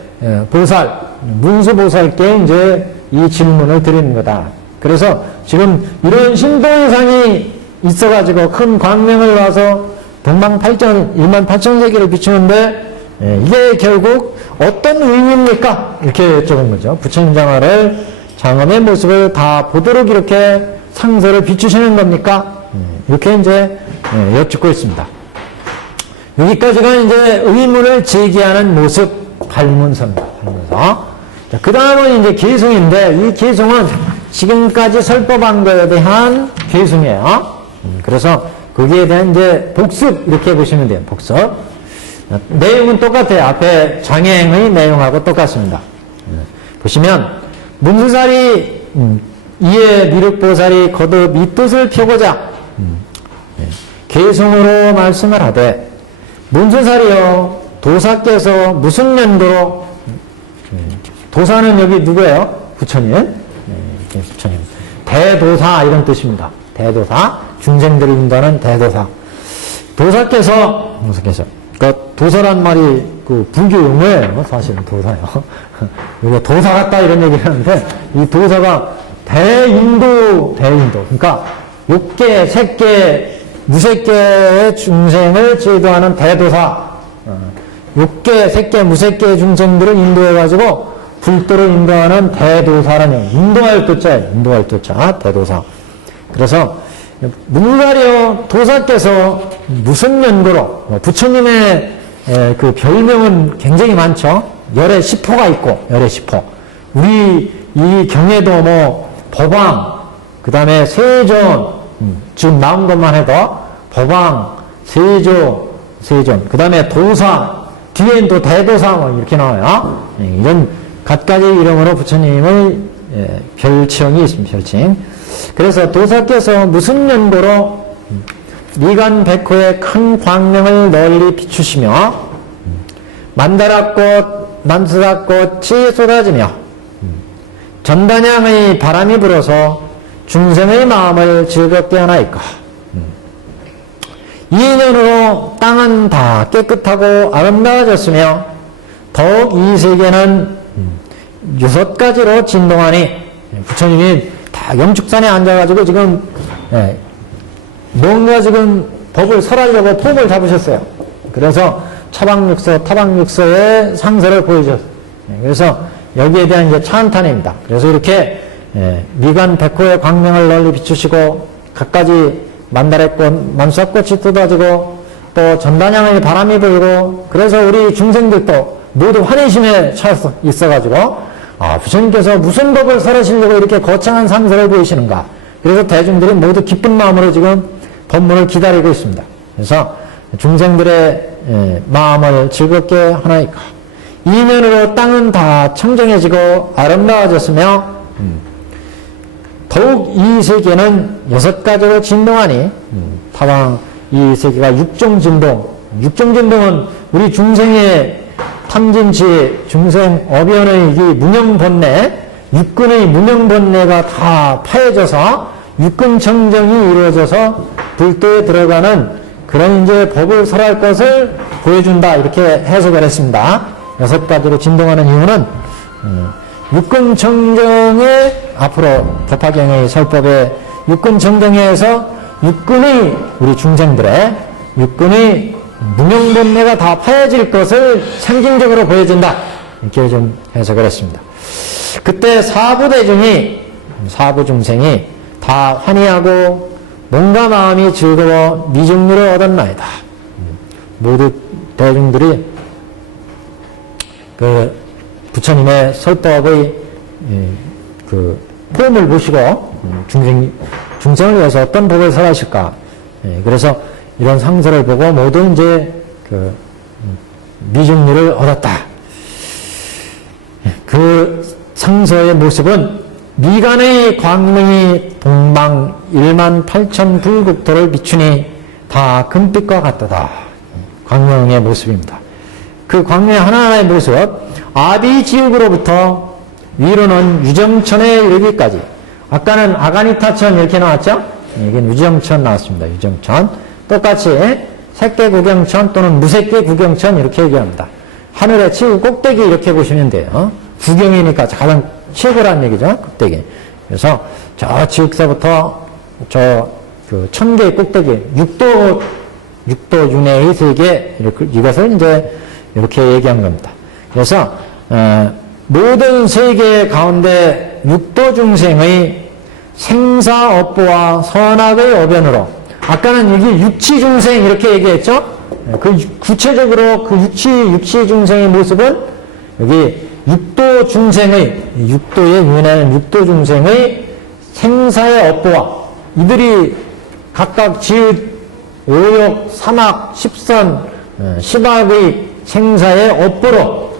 보살 문수보살께 이제 이 질문을 드리는 거다. 그래서 지금 이런 신동상이 있어가지고 큰 광명을 와서 동방 1만 8천 세계를 비추는데 이게 결국 어떤 의미입니까? 이렇게 여쭤본 거죠. 부처님 장엄의 모습을 다 보도록 이렇게 상서를 비추시는 겁니까? 이렇게 이제 여쭙고 있습니다. 여기까지가 이제 의문을 제기하는 모습 발문서입니다. 발문서. 그 다음은 이제 계승인데 이 계승은 지금까지 설법한 것에 대한 계승이에요. 그래서 거기에 대한 이제 복습 이렇게 보시면 돼요. 복습. 내용은 똑같아요. 앞에 장행의 내용하고 똑같습니다. 보시면 문수살이 이에 미륵보살이 거듭 이 뜻을 펴고자 개성으로 말씀을 하되 문수살이여 도사께서 무슨 연도로 도사는 여기 누구예요? 부처님. 부처님. 대도사 이런 뜻입니다. 대도사. 중생들을 인도하는 대도사. 도사께서 그러니까 도사란 말이 그 불교 용어예요. 사실은 도사요. 이거 도사 같다 이런 얘기를 하는데 이 도사가 대인도. 그러니까 6개, 3개, 무색계의 중생을 제도하는 대도사. 6개, 3개, 무색계의 중생들을 인도해가지고 불도로 인도하는 대도사라는 인도할 도자예요. 인도할 도자, 대도사. 그래서 문가려 도사께서 무슨 연고로 부처님의 그 별명은 굉장히 많죠. 열의 10호가 있고 열의 10호. 우리 이 경에도 뭐 법왕, 그 다음에 세존, 지금 나온 것만 해도 법왕, 세존, 그 다음에 도사, 뒤엔 또 대도사 뭐 이렇게 나와요. 이런 갖가지 이름으로 부처님의 별칭이 있습니다. 별칭. 그래서 도사께서 무슨 연고로 미간 백호의 큰 광명을 널리 비추시며 만다라꽃, 만수라꽃이 쏟아지며 전단향의 바람이 불어서 중생의 마음을 즐겁게 하나이까. 이 인연으로 땅은 다 깨끗하고 아름다워졌으며 더욱 이 세계는 6가지로 진동하니 부처님이 다 영축산에 앉아가지고 지금 뭔가 지금 법을 설하려고 폼을 잡으셨어요. 그래서 차방육서, 타방육서의 상세를 보여줬어요. 그래서 여기에 대한 이제 찬탄입니다. 그래서 이렇게 미간 백호의 광명을 널리 비추시고 갖가지 만다래꽃, 만수꽃이 쏟아지고 또 전단향의 바람이 불고 그래서 우리 중생들도 모두 환희심에 처해서 있어가지고 부처님께서 무슨 법을 설하시려고 이렇게 거창한 상세를 보이시는가. 그래서 대중들이 모두 기쁜 마음으로 지금 법문을 기다리고 있습니다. 그래서 중생들의 마음을 즐겁게 하나이까. 이면으로 땅은 다 청정해지고 아름다워졌으며 더욱 이 세계는 6가지로 진동하니 타방 이 세계가 육종진동. 육종진동은 우리 중생의 탐진치, 중생 어변의 이 문영본래, 육근의 문영본래가 다 파해져서 육근청정이 이루어져서 불도에 들어가는 그런 이제 법을 설할 것을 보여준다. 이렇게 해석을 했습니다. 6가지로 진동하는 이유는 육근청정에 앞으로 법화경의 설법에 육근청정에서 육근의 우리 중생들의 육근의 무명본래가 다 파해질 것을 상징적으로 보여준다. 이렇게 좀 해석을 했습니다. 그때 사부중생이 다 환희하고 몸과 마음이 즐거워 미증류를 얻었나이다. 모두 대중들이 그 부처님의 설법의 그 폼을 보시고 중생을 위해서 어떤 법을 설하실까. 그래서 이런 상세를 보고 모두 이제 그 미증류를 얻었다. 그 상서의 모습은 미간의 광명이 동방 18,000 불국토를 비추니 다 금빛과 같도다. 광명의 모습입니다. 그 광명의 하나하나의 모습, 아비지옥으로부터 위로는 유정천에 이르기까지. 아까는 아가니타천 이렇게 나왔죠? 여기는 유정천 나왔습니다. 유정천. 똑같이 색계구경천 또는 무색계구경천 이렇게 얘기합니다. 하늘의 최고 꼭대기 이렇게 보시면 돼요. 구경이니까 가장 최고란 얘기죠. 꼭대기. 그래서 저 지극서부터 저 그 천개의 꼭대기, 육도 윤회의 세계 이것을 이제 이렇게 얘기한 겁니다. 그래서 모든 세계 가운데 육도 중생의 생사업보와 선악의 어변으로 아까는 여기 육치중생 이렇게 얘기했죠? 그 구체적으로 그 육치중생의 모습은 여기 육도중생의 육도에 윤회하는 육도중생의 생사의 업보와 이들이 각각 지읒, 오욕, 삼악, 십선, 십악의 생사의 업보로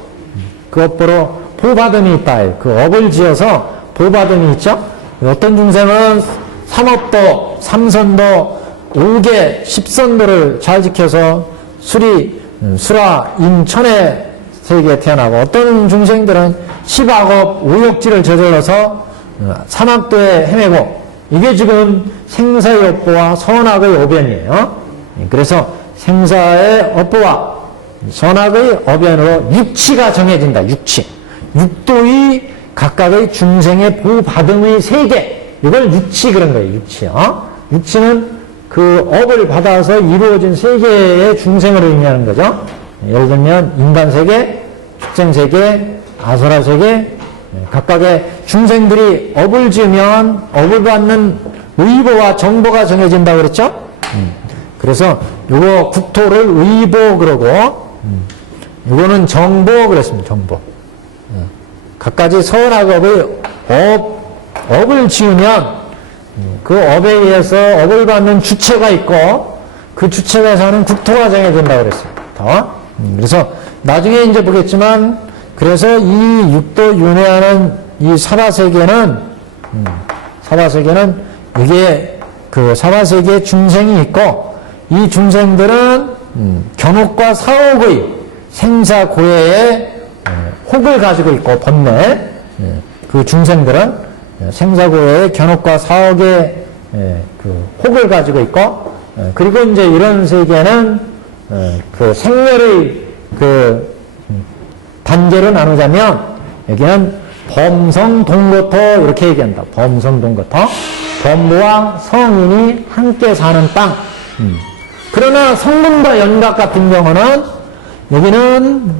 그 업보로 보받음이 있다. 그 업을 지어서 보받음이 있죠. 어떤 중생은 삼업도, 삼선도, 5개 10선도를 잘 지켜서 수라, 인천의 세계에 태어나고 어떤 중생들은 10악업, 오욕지를 저질러서 사막도에 헤매고 이게 지금 생사의 업보와 선악의 어변이에요. 그래서 생사의 업보와 선악의 어변으로 육치가 정해진다. 육도의 각각의 중생의 보호받음의 세계, 이걸 육치 그런 거예요. 육치는 그 업을 받아서 이루어진 세계의 중생을 의미하는 거죠. 예를 들면 인간세계, 축생세계, 아소라세계, 각각의 중생들이 업을 지으면 업을 받는 의보와 정보가 정해진다고 그랬죠. 그래서 요거 국토를 의보 그러고 요거는 정보 그랬습니다. 정보. 각가지 선악업의 업을 지으면 그 업에 의해서 업을 받는 주체가 있고 그 주체가 사는 국토가 정해진다고 그랬습니다. 그래서 나중에 이제 보겠지만 그래서 이 육도 윤회하는 이 사바세계는 이게 그 사바세계에 중생이 있고 이 중생들은 견옥과 사옥의 생사고해의 혹을 가지고 있고 번뇌 그 중생들은 생사고해의 견옥과 사옥의 그 혹을 가지고 있고 그리고 이제 이런 세계는 그 생멸의 그 단계로 나누자면 여기는 범성동거토 이렇게 얘기한다. 범성동거토 범부와 성인이 함께 사는 땅. 그러나 성문과 연각 같은 경우는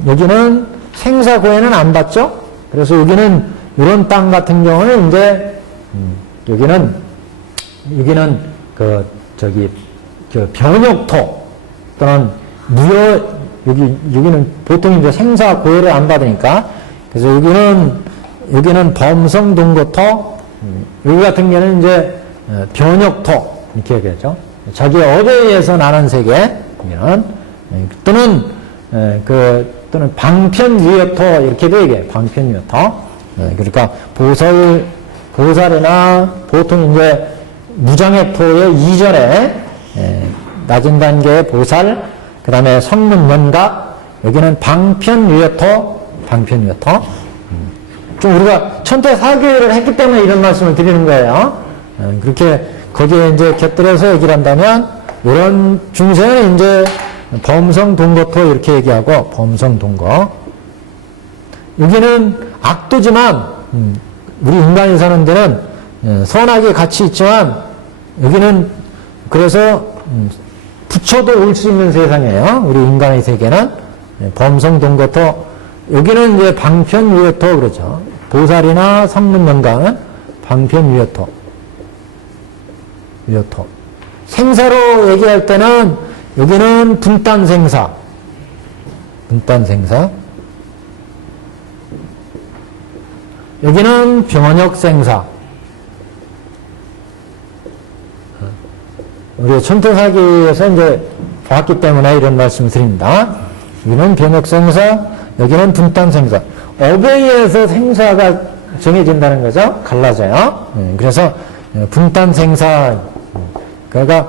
여기는 생사고해는 안 받죠. 그래서 여기는 이런 땅 같은 경우는 이제 여기는 그 변역토 또는 여기는 보통 이제 생사고해를 안 받으니까 그래서 여기는 범성동거토 여기 같은 경우는 이제 변역토 이렇게 얘기하죠. 자기 업에 의해서 나는 세계 또는 방편유여토 이렇게도 얘기해요. 방편유여토. 그러니까 보살이나 보통 이제 무장해토의 이전에 낮은 단계의 보살, 그 다음에 성문연각, 여기는 방편유여토. 좀 우리가 천태사교회를 했기 때문에 이런 말씀을 드리는 거예요. 그렇게 거기에 이제 곁들여서 얘기를 한다면 이런 중생은 이제 범성동거토 이렇게 얘기하고 범성동거. 여기는 악도지만 우리 인간이 사는 데는 선악이 같이 있지만 여기는 그래서 부처도 올 수 있는 세상이에요. 우리 인간의 세계는 범성동거토. 여기는 이제 방편유여토 그러죠. 보살이나 성문연강은 방편유여토. 생사로 얘기할 때는 여기는 분단생사. 여기는 병원역생사. 우리 천태사기에서 이제 봤기 때문에 이런 말씀을 드립니다. 여기는 병역생사, 여기는 분단생사. 업에 의해서 생사가 정해진다는 거죠. 갈라져요. 그래서 분단생사. 그러니까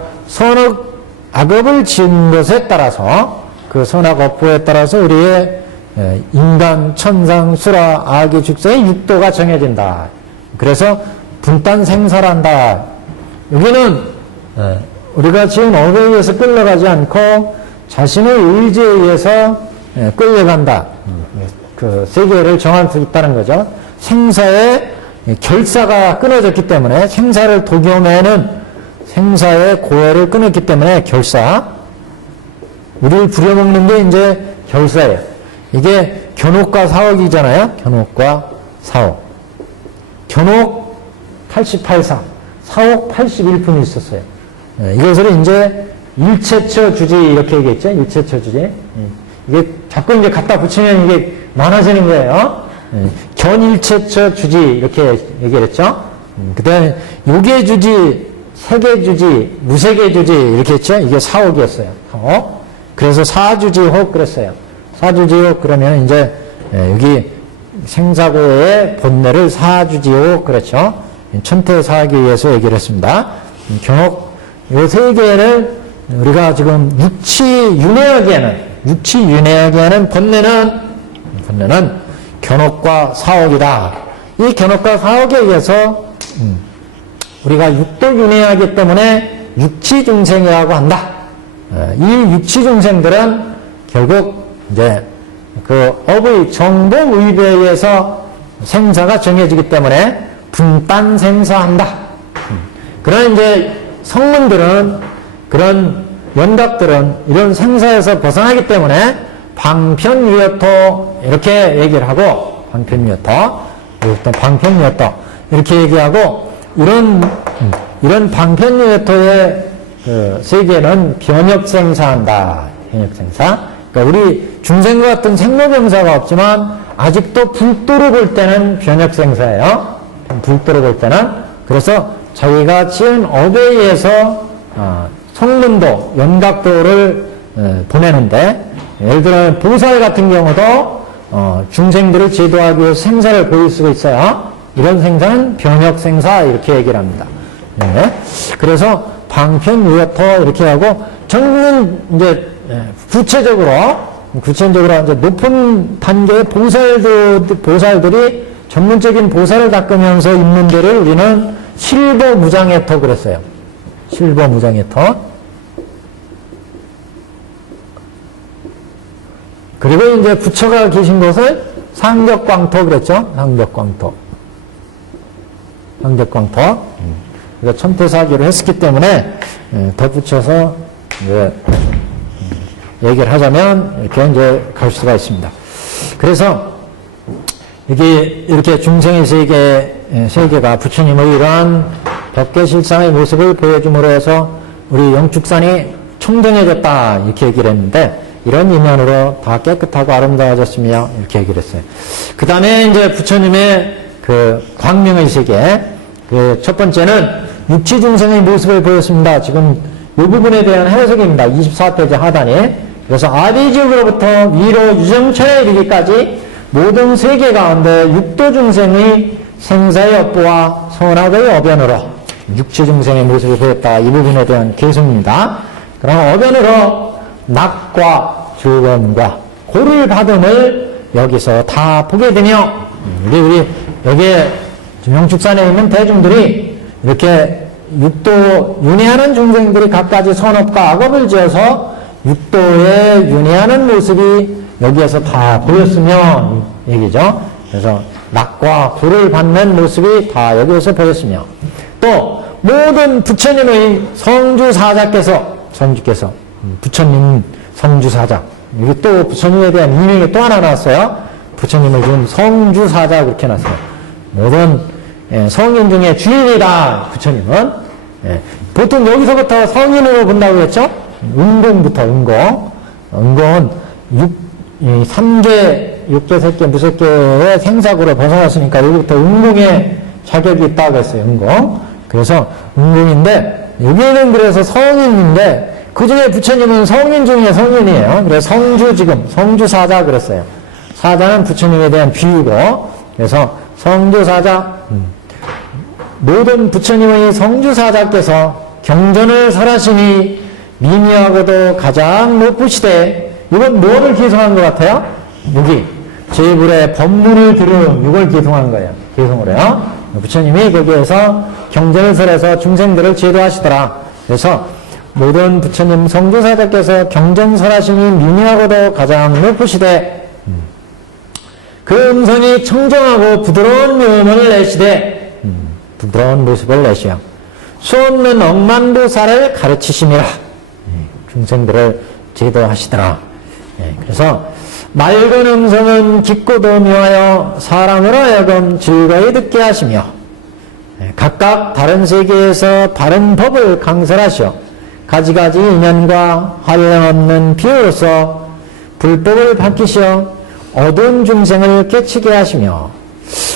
악업을 지은 것에 따라서 그 선악업보에 따라서 우리의 인간, 천상, 수라, 아기, 죽세의 육도가 정해진다. 그래서 분단생사란다. 여기는 우리가 지금 업에 의해서 끌려가지 않고 자신의 의지에 의해서 끌려간다. 그 세계를 정할 수 있다는 거죠. 생사의 결사가 끊어졌기 때문에 생사를 독여내는 생사의 고해를 끊었기 때문에 결사. 우리를 부려먹는 게 이제 결사예요. 이게 견옥과 사옥이잖아요. 견옥과 사옥. 견옥 88사, 사옥 81분이 있었어요. 이것을 이제 일체처 주지 이렇게 얘기했죠. 일체처 주지. 이게 자꾸 이제 갖다 붙이면 이게 많아지는 거예요. 견일체처 주지 이렇게 얘기를 했죠. 그 다음에 요계주지, 세계주지, 무세계주지 이렇게 했죠. 이게 사옥이었어요. 사옥. 그래서 사주지혹 그랬어요. 사주지혹 그러면 이제 여기 생사고의 본내를 사주지혹 그렇죠. 천태사하기 위해서 얘기를 했습니다. 견옥 요 세 개를 우리가 지금 육치윤회하기에는 번뇌는 견옥과 사옥이다. 이 견옥과 사옥에 의해서 우리가 육도윤회하기 때문에 육치중생이라고 한다. 이 육치중생들은 결국 이제 그 업의 정복의배에 의해서 생사가 정해지기 때문에 분단생사한다. 그런 이제 성문들은, 그런 연각들은 이런 생사에서 벗어나기 때문에 방편위여토 이렇게 얘기를 하고, 방편위여토 이렇게 얘기하고, 이런 방편위여토의 그 세계는 변혁생사한다. 변혁생사. 그러니까 우리 중생과 같은 생로병사가 없지만 아직도 불도로 볼 때는 변혁생사예요. 불도로 볼 때는. 그래서 자기가 지은 업에 의해서 성문도, 연각도를 보내는데, 예를 들어 보살 같은 경우도 중생들을 제도하기 위해서 생사를 보일 수가 있어요. 이런 생사는 변혁생사 이렇게 얘기를 합니다. 네. 그래서 방편유여토 이렇게 하고, 저는 이제 구체적으로 이제 높은 단계의 보살들이 전문적인 보살을 닦으면서 있는 데를 우리는 실보무장해토 그랬어요. 실보무장해토. 그리고 이제 부처가 계신 곳을 상격광토 그랬죠. 상격광토. 그래서 천태사기를 했었기 때문에 덧붙여서 이제 얘기를 하자면 이렇게 이제 갈 수가 있습니다. 그래서 이렇게 중생의 세계가 부처님의 이러한 법계실상의 모습을 보여줌으로 해서 우리 영축산이 청정해졌다 이렇게 얘기를 했는데, 이런 인연으로 다 깨끗하고 아름다워졌으며 이렇게 얘기를 했어요. 그 다음에 이제 부처님의 그 광명의 세계, 그 첫 번째는 육치중생의 모습을 보였습니다. 지금 이 부분에 대한 해석입니다. 24페이지 하단에. 그래서 아비지옥으로부터 위로 유정천에 이르기까지 모든 세계 가운데 육도중생의 생사의 업보와 선악의 어변으로 육치중생의 모습을 보였다. 이 부분에 대한 개성입니다. 그럼 어변으로 낙과 즐거움과 고를 받음을 여기서 다 보게 되며, 우리 여기에 영축산에 있는 대중들이 이렇게 육도 윤회하는 중생들이 각가지 선업과 악업을 지어서 육도에 윤회하는 모습이 여기에서 다 보였으며 얘기죠. 그래서 낙과 구를 받는 모습이 다 여기에서 보였으며, 또 모든 부처님의 성주사자께서 부처님 성주사자, 여기 또 부처님에 대한 이명이 또 하나 나왔어요. 부처님을 준 성주사자 그렇게 나왔어요. 모든 성인 중에 주인이다 부처님은. 보통 여기서부터 성인으로 본다고 했죠. 은공부터 은공은 3계, 6계, 3계, 무색계의 생사구로 벗어났으니까 여기부터 은공의 자격이 있다고 했어요. 은공. 그래서 은공인데, 여기는 그래서 성인인데 그 중에 부처님은 성인 중에 성인이에요. 그래서 성주사자 그랬어요. 사자는 부처님에 대한 비유고, 그래서 성주사자, 모든 부처님의 성주사자께서 경전을 설하시니 미미하고도 가장 높으시되, 이건 뭐를 기송한 것 같아요? 여기 제불의 법문을 들음, 이걸 기송한 거예요. 기송을 해요. 부처님이 거기에서 경전을 설해서 중생들을 제도하시더라. 그래서 모든 부처님 성주사자께서 경전설하시니 미미하고도 가장 높으시되, 그 음성이 청정하고 부드러운 음을 내시되, 부드러운 모습을 내시어 수없는 억만보살을 가르치심이라. 중생들을 제도하시더라. 그래서 맑은 음성은 깊고도 묘하여 사람으로 하여금 즐거이 듣게 하시며, 각각 다른 세계에서 다른 법을 강설하시어 가지가지 인연과 화려함 없는 비유로서 불법을 밝히시어 어두운 중생을 깨치게 하시며,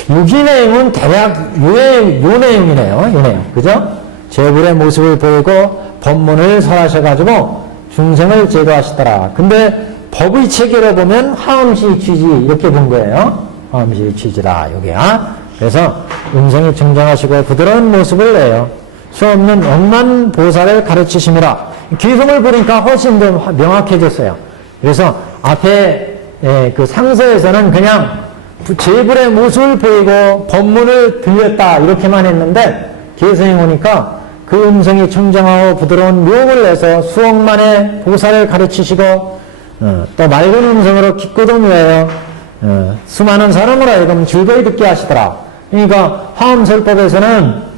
여기 내용은 대략 요 내용이네요. 요 내용. 그죠? 제불의 모습을 보이고 법문을 설하셔가지고 중생을 제도하시더라. 근데 법의 체계로 보면 화엄시 취지 이렇게 본 거예요. 화엄시 취지다. 여기야. 그래서 음성이 청정하시고 부드러운 모습을 내요. 수 없는 억만 보살을 가르치심이라. 기성을 보니까 훨씬 더 명확해졌어요. 그래서 앞에 그 상서에서는 그냥 제불의 모습을 보이고 법문을 들렸다 이렇게만 했는데 기성에 오니까 그 음성이 청정하고 부드러운 묘음을 내서 수억만의 보살을 가르치시고 또 맑은 음성으로 기꺼도 묘하여 수많은 사람으로 하여금 즐거이 듣게 하시더라. 그러니까 화엄설법에서는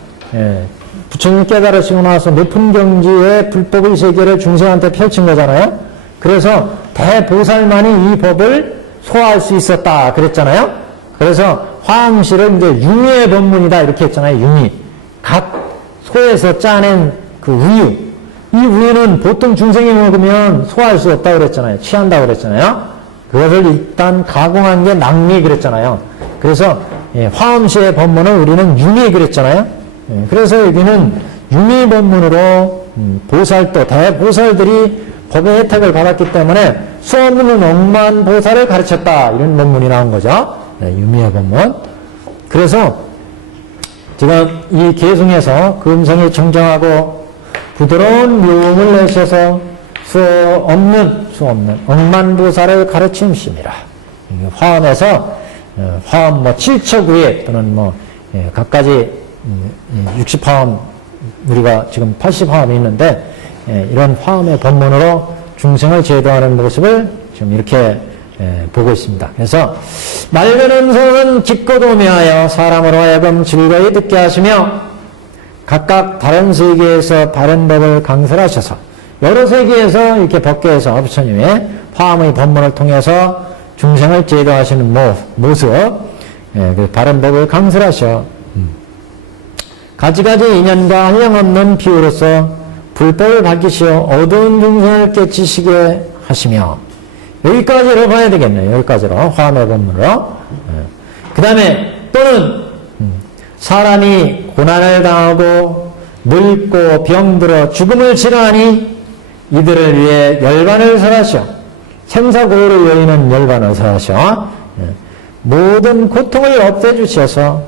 부처님 깨달으시고 나서 높은 경지의 불법의 세계를 중생한테 펼친 거잖아요. 그래서 대보살만이 이 법을 소화할 수 있었다 그랬잖아요. 그래서 화엄실을 이제 융의의 법문이다 이렇게 했잖아요. 융의. 각 소에서 짜낸 그 우유. 이 우유는 보통 중생이 먹으면 소화할 수 없다고 그랬잖아요. 취한다고 그랬잖아요. 그것을 일단 가공한 게 낭미 그랬잖아요. 그래서 화엄실의 법문을 우리는 융의 그랬잖아요. 그래서 여기는 융의 법문으로 보살도 대보살들이 법의 혜택을 받았기 때문에 수 없는 억만 보살을 가르쳤다 이런 법문이 나온 거죠. 융의 법문. 그래서 지금 이 계승에서 그 음성이 청정하고 부드러운 묘음을 내셔서 수 없는 억만 보살을 가르침심이라. 화엄에서 화엄 7척 위에 또는 각가지 60화엄 우리가 지금 80화엄이 있는데 이런 화엄의 법문으로 중생을 제도하는 모습을 지금 이렇게 보고 있습니다. 그래서 맑은 음성은 깊고도 묘하여 사람으로 하여금 즐거이 듣게 하시며 각각 다른 세계에서 다른 법을 강설하셔서 여러 세계에서 이렇게 법계에서 부처님의 화엄의 법문을 통해서 중생을 제도하시는 모습 그 다른 법을 강설하셔 가지가지 인연과 한량없는 비유로서 불법을 밝히시어 어두운 중생을 깨치시게 하시며 여기까지로 봐야 되겠네요. 여기까지로 화엄의 법문으로. 그 다음에 또는 사람이 고난을 당하고 늙고 병들어 죽음을 치러하니 이들을 위해 열반을 설하시어 생사고를 여의는 열반을 설하시어 모든 고통을 없애주셔서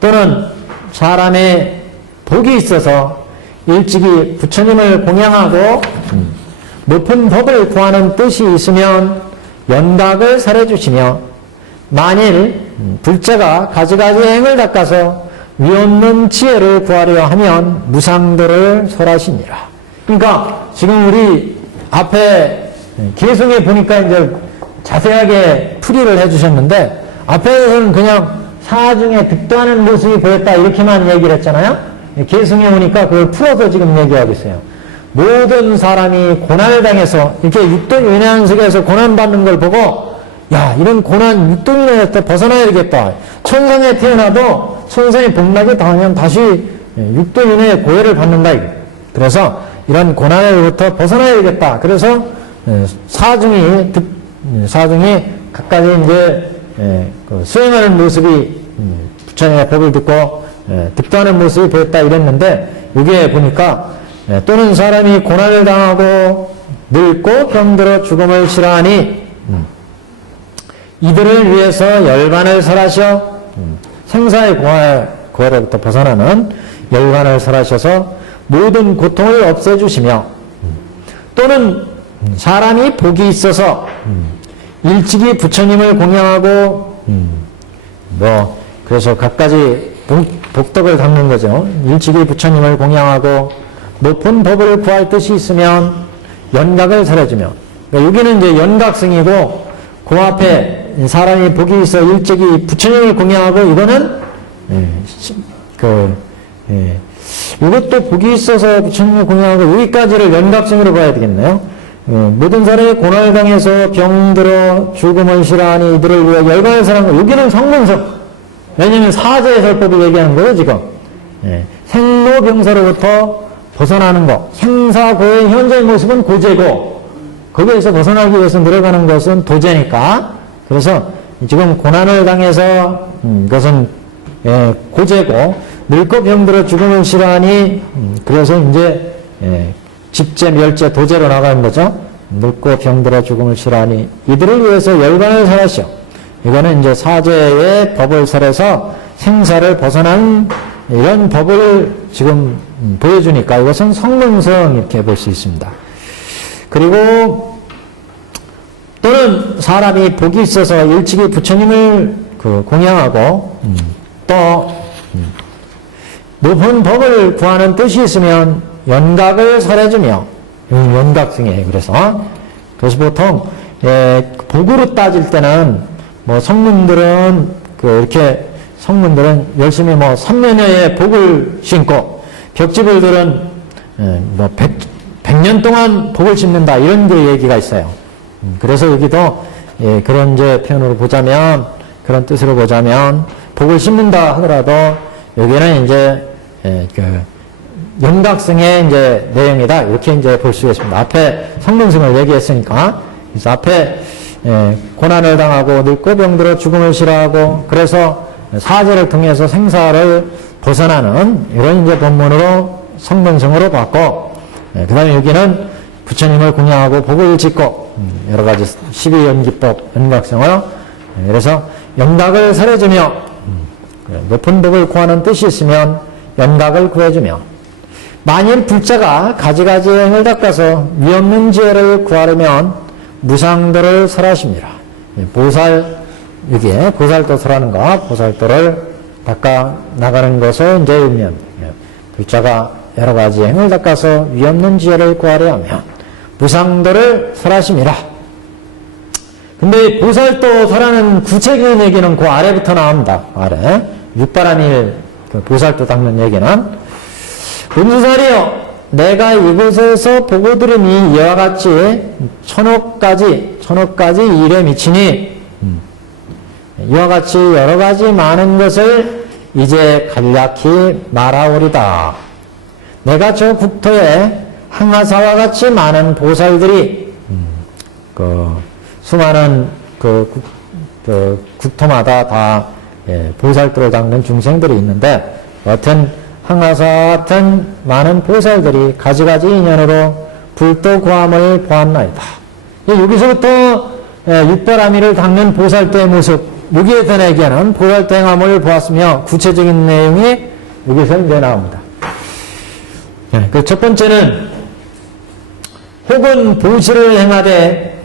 또는 사람의 복이 있어서 일찍이 부처님을 공양하고 높은 법을 구하는 뜻이 있으면 연각을 설해주시며 만일 불자가 가지가지 행을 닦아서 위없는 지혜를 구하려 하면 무상도를 설하시니라. 그러니까 지금 우리 앞에 계승에 보니까 이제 자세하게 풀이를 해주셨는데 앞에서는 그냥 사중에 득도하는 모습이 보였다 이렇게만 얘기를 했잖아요. 계승에 오니까 그걸 풀어서 지금 얘기하고 있어요. 모든 사람이 고난을 당해서 이렇게 육도윤회한 세계에서 고난받는 걸 보고 야 이런 고난 육도윤회에서 벗어나야 되겠다. 천상에 태어나도 천상에 복락이 당하면 다시 육도윤회의 고해를 받는다. 그래서 이런 고난으로부터 벗어나야 되겠다. 그래서 사중이 각가지 이제 수행하는 모습이 부처님의 법을 듣고 득도하는 모습이 보였다 이랬는데 여기에 보니까 또는 사람이 고난을 당하고 늙고 병들어 죽음을 치러하니 이들을 위해서 열반을 설하셔 생사의 고해로부터 벗어나는 열반을 설하셔서 모든 고통을 없애주시며 또는 사람이 복이 있어서 일찍이 부처님을 공양하고 그래서 각가지 복덕을 닦는 거죠. 일찍이 부처님을 공양하고 높은 법을 구할 뜻이 있으면 연각을 설해주며 그러니까 여기는 이제 연각승이고 그 앞에 사람이 복이 있어 일찍이 부처님을 공양하고 이거는 이것도 복이 있어서 부처님을 공양하고 여기까지를 연각승으로 봐야 되겠네요. 모든 사람이 고난을 당해서 병들어 죽음을 싫어하니 이들을 위해 열반을 설한 거 여기는 성문석 왜냐면 사제의 설법을 얘기하는 거예요 지금. 생로병사로부터 벗어나는 것 생사고의 현재의 모습은 고제고 거기에서 벗어나기 위해서 들어가는 것은 도제니까 그래서 지금 고난을 당해서 그것은 고제고 늙고 병들어 죽음을 싫어하니 그래서 이제 집제, 멸제, 도제로 나가는 거죠. 늙고 병들어 죽음을 싫어하니 이들을 위해서 열반을 설하시오. 이거는 이제 사제의 법을 설해서 생사를 벗어난 이런 법을 지금 보여주니까 이것은 성문성 이렇게 볼 수 있습니다. 그리고 또는 사람이 복이 있어서 일찍이 부처님을 공양하고 또 높은 법을 구하는 뜻이 있으면 연각을 설해주며 연각승에 그래서 보통 복으로 따질 때는 뭐 성문들은 이렇게 성문들은 열심히 뭐 3년여의 복을 심고 벽지불들은 뭐 100년 동안 복을 심는다 이런 게 얘기가 있어요. 그래서 여기도 그런 이제 표현으로 보자면 그런 뜻으로 보자면 복을 심는다 하더라도 여기는 이제 연각승의 이제 내용이다 이렇게 이제 볼 수 있습니다. 앞에 성문승을 얘기했으니까 그래서 앞에 고난을 당하고 늙고 병들어 죽음을 싫어하고 그래서 사죄를 통해서 생사를 벗어나는 이런 이제 본문으로 성문승으로 봤고 그 다음에 여기는 부처님을 공양하고 복을 짓고 여러 가지 12연기법 연각성으로 그래서 연각을 설해주며 높은 복을 구하는 뜻이 있으면 연각을 구해주며 만일 불자가 가지가지 행을 닦아서 위없는 지혜를 구하려면 무상도를 설하십니다. 보살 여기에 보살도 설하는 거 보살도를 닦아 나가는 것을 이제 의미합니다. 불자가 여러 가지 행을 닦아서 위없는 지혜를 구하려 하면 무상도를 설하십니다. 근데 보살도 설하는 구체적인 얘기는 그 아래부터 나옵니다. 아래 육바라밀 보살도 닦는 얘기는 음수살이여 내가 이곳에서 보고 들으니 이와 같이 천억가지 일에 미치니 이와 같이 여러 가지 많은 것을 이제 간략히 말하오리다. 내가 저 국토에 항아사와 같이 많은 보살들이 수많은 국토마다 다 보살들을 닦는 중생들이 있는데 여튼 항아사 같은 많은 보살들이 가지가지 인연으로 불도 구함을 보았나이다. 여기서부터 육바라밀을 닦는 보살대의 모습 여기에 대한 얘기하는 보살대 행함을 보았으며 구체적인 내용이 여기서 이제 나옵니다. 그 첫 번째는 혹은 보시를 행하되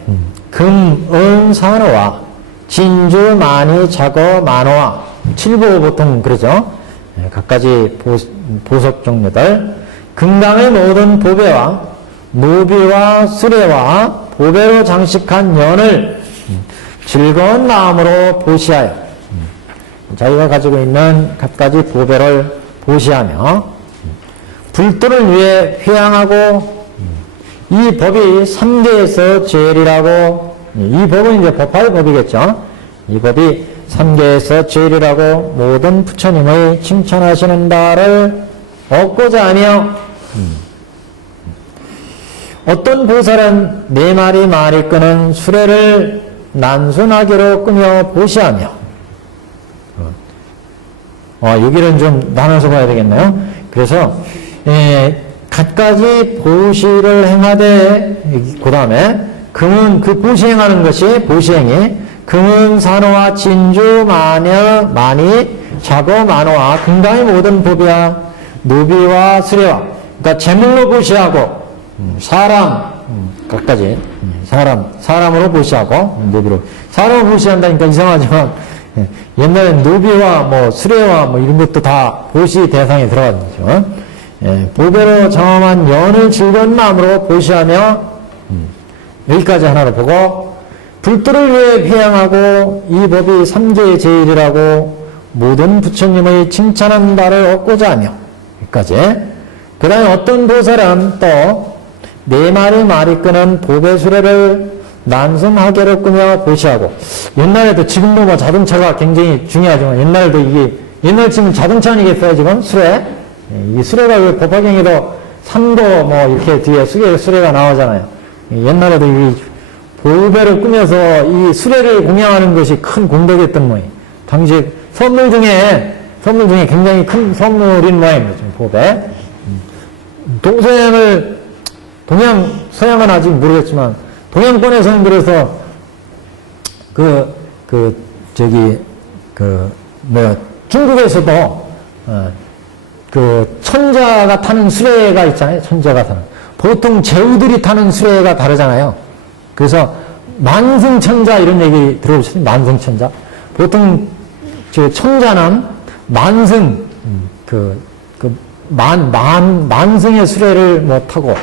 금, 은, 산호와 진주, 만이, 자거, 만호와 칠보 보통 그러죠. 각가지 보석 종류들 금강의 모든 보배와 노비와 수레와 보배로 장식한 연을 즐거운 마음으로 보시하여 자기가 가지고 있는 각가지 보배를 보시하며 불도를 위해 회양하고 이 법이 3계에서 제일이라고 이 법은 이제 법화의 법이겠죠. 이 법이 3계에서 제일이라고 모든 부처님을 칭찬하시는 바를 얻고자 하며 어떤 보살은 네 마리 말이 끄는 수레를 난순하기로 끄며 보시하며 여기는 좀 나눠서 봐야 되겠네요. 그래서 갖가지 보시를 행하되 그 다음에 금은 그 보시행하는 것이 보시행이 금은 산호와 진주 마녀 많이 자거 만호와 금강의 모든 보비와 노비와 수레와 그러니까 재물로 보시하고 사람 갖가지 사람으로 보시하고 노비로 사람으로 보시한다니까 이상하지만 옛날엔 노비와 뭐 수레와 뭐 이런 것도 다 보시 대상에 들어가는 거죠. 보배로 정함한 연을 즐거운 마음으로 보시하며 여기까지 하나로 보고 불도를 위해 회양하고 이 법이 삼계의 제일이라고 모든 부처님의 칭찬한 바를 얻고자 하며 여기까지 그 다음에 어떤 보살은 또 네 마리 말이 끄는 보배 수레를 난승하게로 끄며 보시하고 옛날에도 지금도 뭐 자동차가 굉장히 중요하지만 옛날에도 이게 옛날 지금 자동차 아니겠어요 지금 수레 이 수레가 왜 법화경에도 3도 뭐 이렇게 뒤에 수레가 나오잖아요. 옛날에도 이 보배를 꾸며서 이 수레를 공양하는 것이 큰 공덕이었던 모양. 당시 선물 중에 굉장히 큰 선물인 모양입니다. 보배. 동양, 서양은 아직 모르겠지만 동양권에서는 그래서 중국에서도 그 천자가 타는 수레가 있잖아요. 천자가 타는. 보통 제후들이 타는 수레가 다르잖아요. 그래서 만승천자 이런 얘기 들어보셨어요? 만승천자. 보통 저 천자는 만승 만승의 수레를 뭐 타고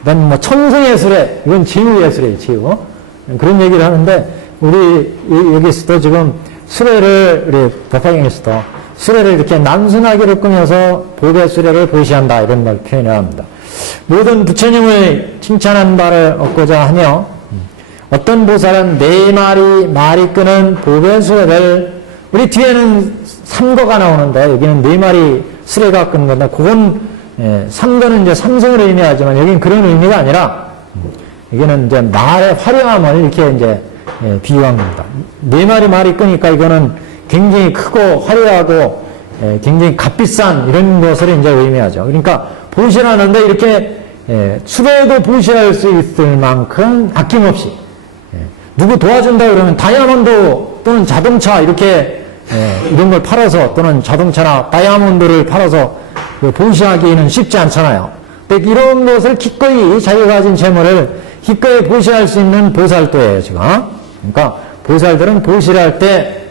그다음 뭐 천승의 수레 이건 제후의 수레예요. 제후. 그런 얘기를 하는데 우리 여기서도 지금 수레를 우리 법화경에서도 수레를 이렇게 남순하기를 꾸며서 보배 수레를 보시한다 이런 말 표현을 합니다. 모든 부처님을 칭찬한 바를 얻고자 하며 어떤 보살은 네 마리 끄는 보배 수레를 우리 뒤에는 삼거가 나오는데 여기는 네 마리 수레가 끄는 건데 그건 삼거는 이제 삼성을 의미하지만 여기는 그런 의미가 아니라 여기는 이제 말의 화려함을 이렇게 이제 비유한 겁니다. 네 마리 말이 끄니까 이거는 굉장히 크고 화려하고 굉장히 값비싼 이런 것을 이제 의미하죠. 그러니까 보시라는데 이렇게 수레도 보시할 수 있을 만큼 아낌없이 누구 도와준다 그러면 다이아몬드 또는 자동차 이렇게 이런 걸 팔아서 또는 자동차나 다이아몬드를 팔아서 보시하기는 쉽지 않잖아요. 근데 이런 것을 기꺼이 자기가 가진 재물을 기꺼이 보시할 수 있는 보살도예요, 지금. 그러니까 보살들은 보시를 할 때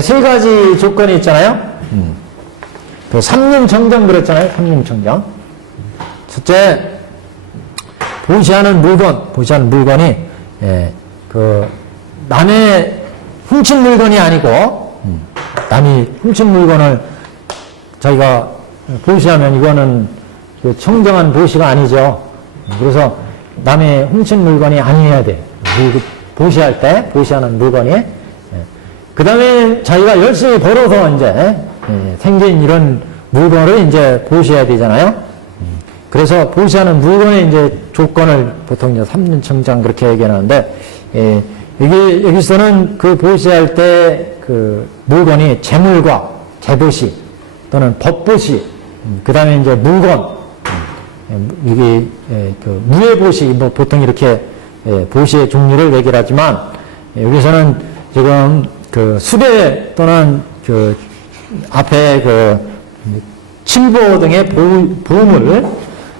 세 가지 조건이 있잖아요. 그 삼림청정 그랬잖아요. 삼림청정. 첫째, 보시하는 물건이 그 남의 훔친 물건이 아니고 남이 훔친 물건을 자기가 보시하면 이거는 그 청정한 보시가 아니죠. 그래서 남의 훔친 물건이 아니어야 돼. 보시할 때 보시하는 물건이. 그 다음에 자기가 열심히 벌어서 이제 생긴 이런 물건을 이제 보시해야 되잖아요. 그래서 보시하는 물건의 이제 조건을 보통 이제 삼륜청장 그렇게 얘기하는데 여기서는 그 보시할 때 그 물건이 재물과 재보시 또는 법보시 그 다음에 이제 물건 이게 그 무예보시 뭐 보통 이렇게 보시의 종류를 얘기를 하지만 여기서는 지금 그 수배 또는 그 앞에 그 칠보 등의 보물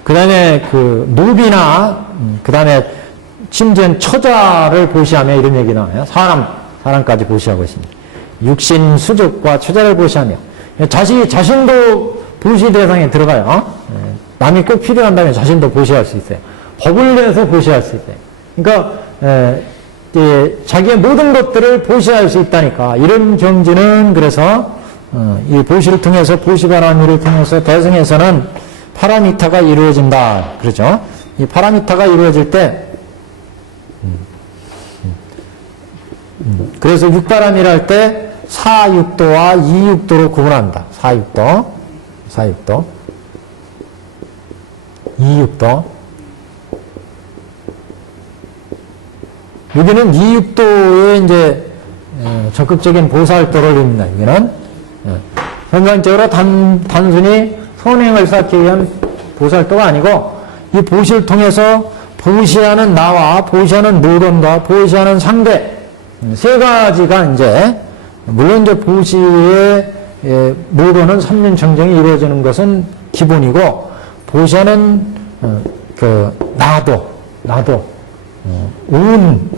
그 다음에 그 노비나 그 다음에 심지어는 처자를 보시하며 이런 얘기 나와요. 사람까지 보시하고 있습니다. 육신 수족과 처자를 보시하며 자신도 보시 대상에 들어가요. 남이 꼭 필요한다면 자신도 보시할 수 있어요. 법을 내서 보시할 수 있어요. 그러니까 자기의 모든 것들을 보시할 수 있다니까 이런 경지는 그래서 이 보시를 통해서 보시바라미를 통해서 대승에서는 파라미타가 이루어진다 그러죠. 이 파라미타가 이루어질 때 그래서 육바람이라 할 때 사육도와 이육도로 구분합니다. 사육도, 이육도. 여기는 이육도의 이제 적극적인 보살도를 의미합니다. 여기는 현상적으로 단순히 선행을 쌓기 위한 보살도가 아니고 이 보시를 통해서 보시하는 나와 보시하는 물건과 보시하는 상대 세 가지가 이제 물론 이제 보시의 물건은 삼륜청정이 이루어지는 것은 기본이고 보시하는 그 나도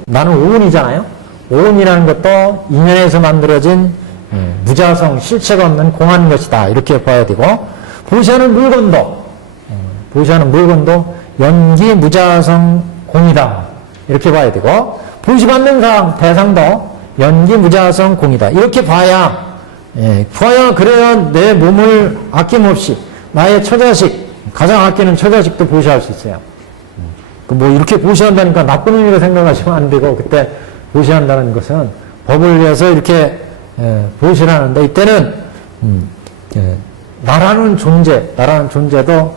나는 오운이잖아요. 오운이라는 것도 인연에서 만들어진 무자성 실체가 없는 공한 것이다 이렇게 봐야 되고 보시하는 물건도 연기 무자성 공이다 이렇게 봐야 되고 보시받는 사람 대상도 연기 무자성 공이다 이렇게 봐야 그래야 내 몸을 아낌없이 나의 처자식 가장 아끼는 처자식도 보시할 수 있어요. 뭐 이렇게 보시한다니까 나쁜 의미로 생각하시면 안 되고 그때 보시한다는 것은 법을 위해서 이렇게 보시라는데 이때는 나라는 존재도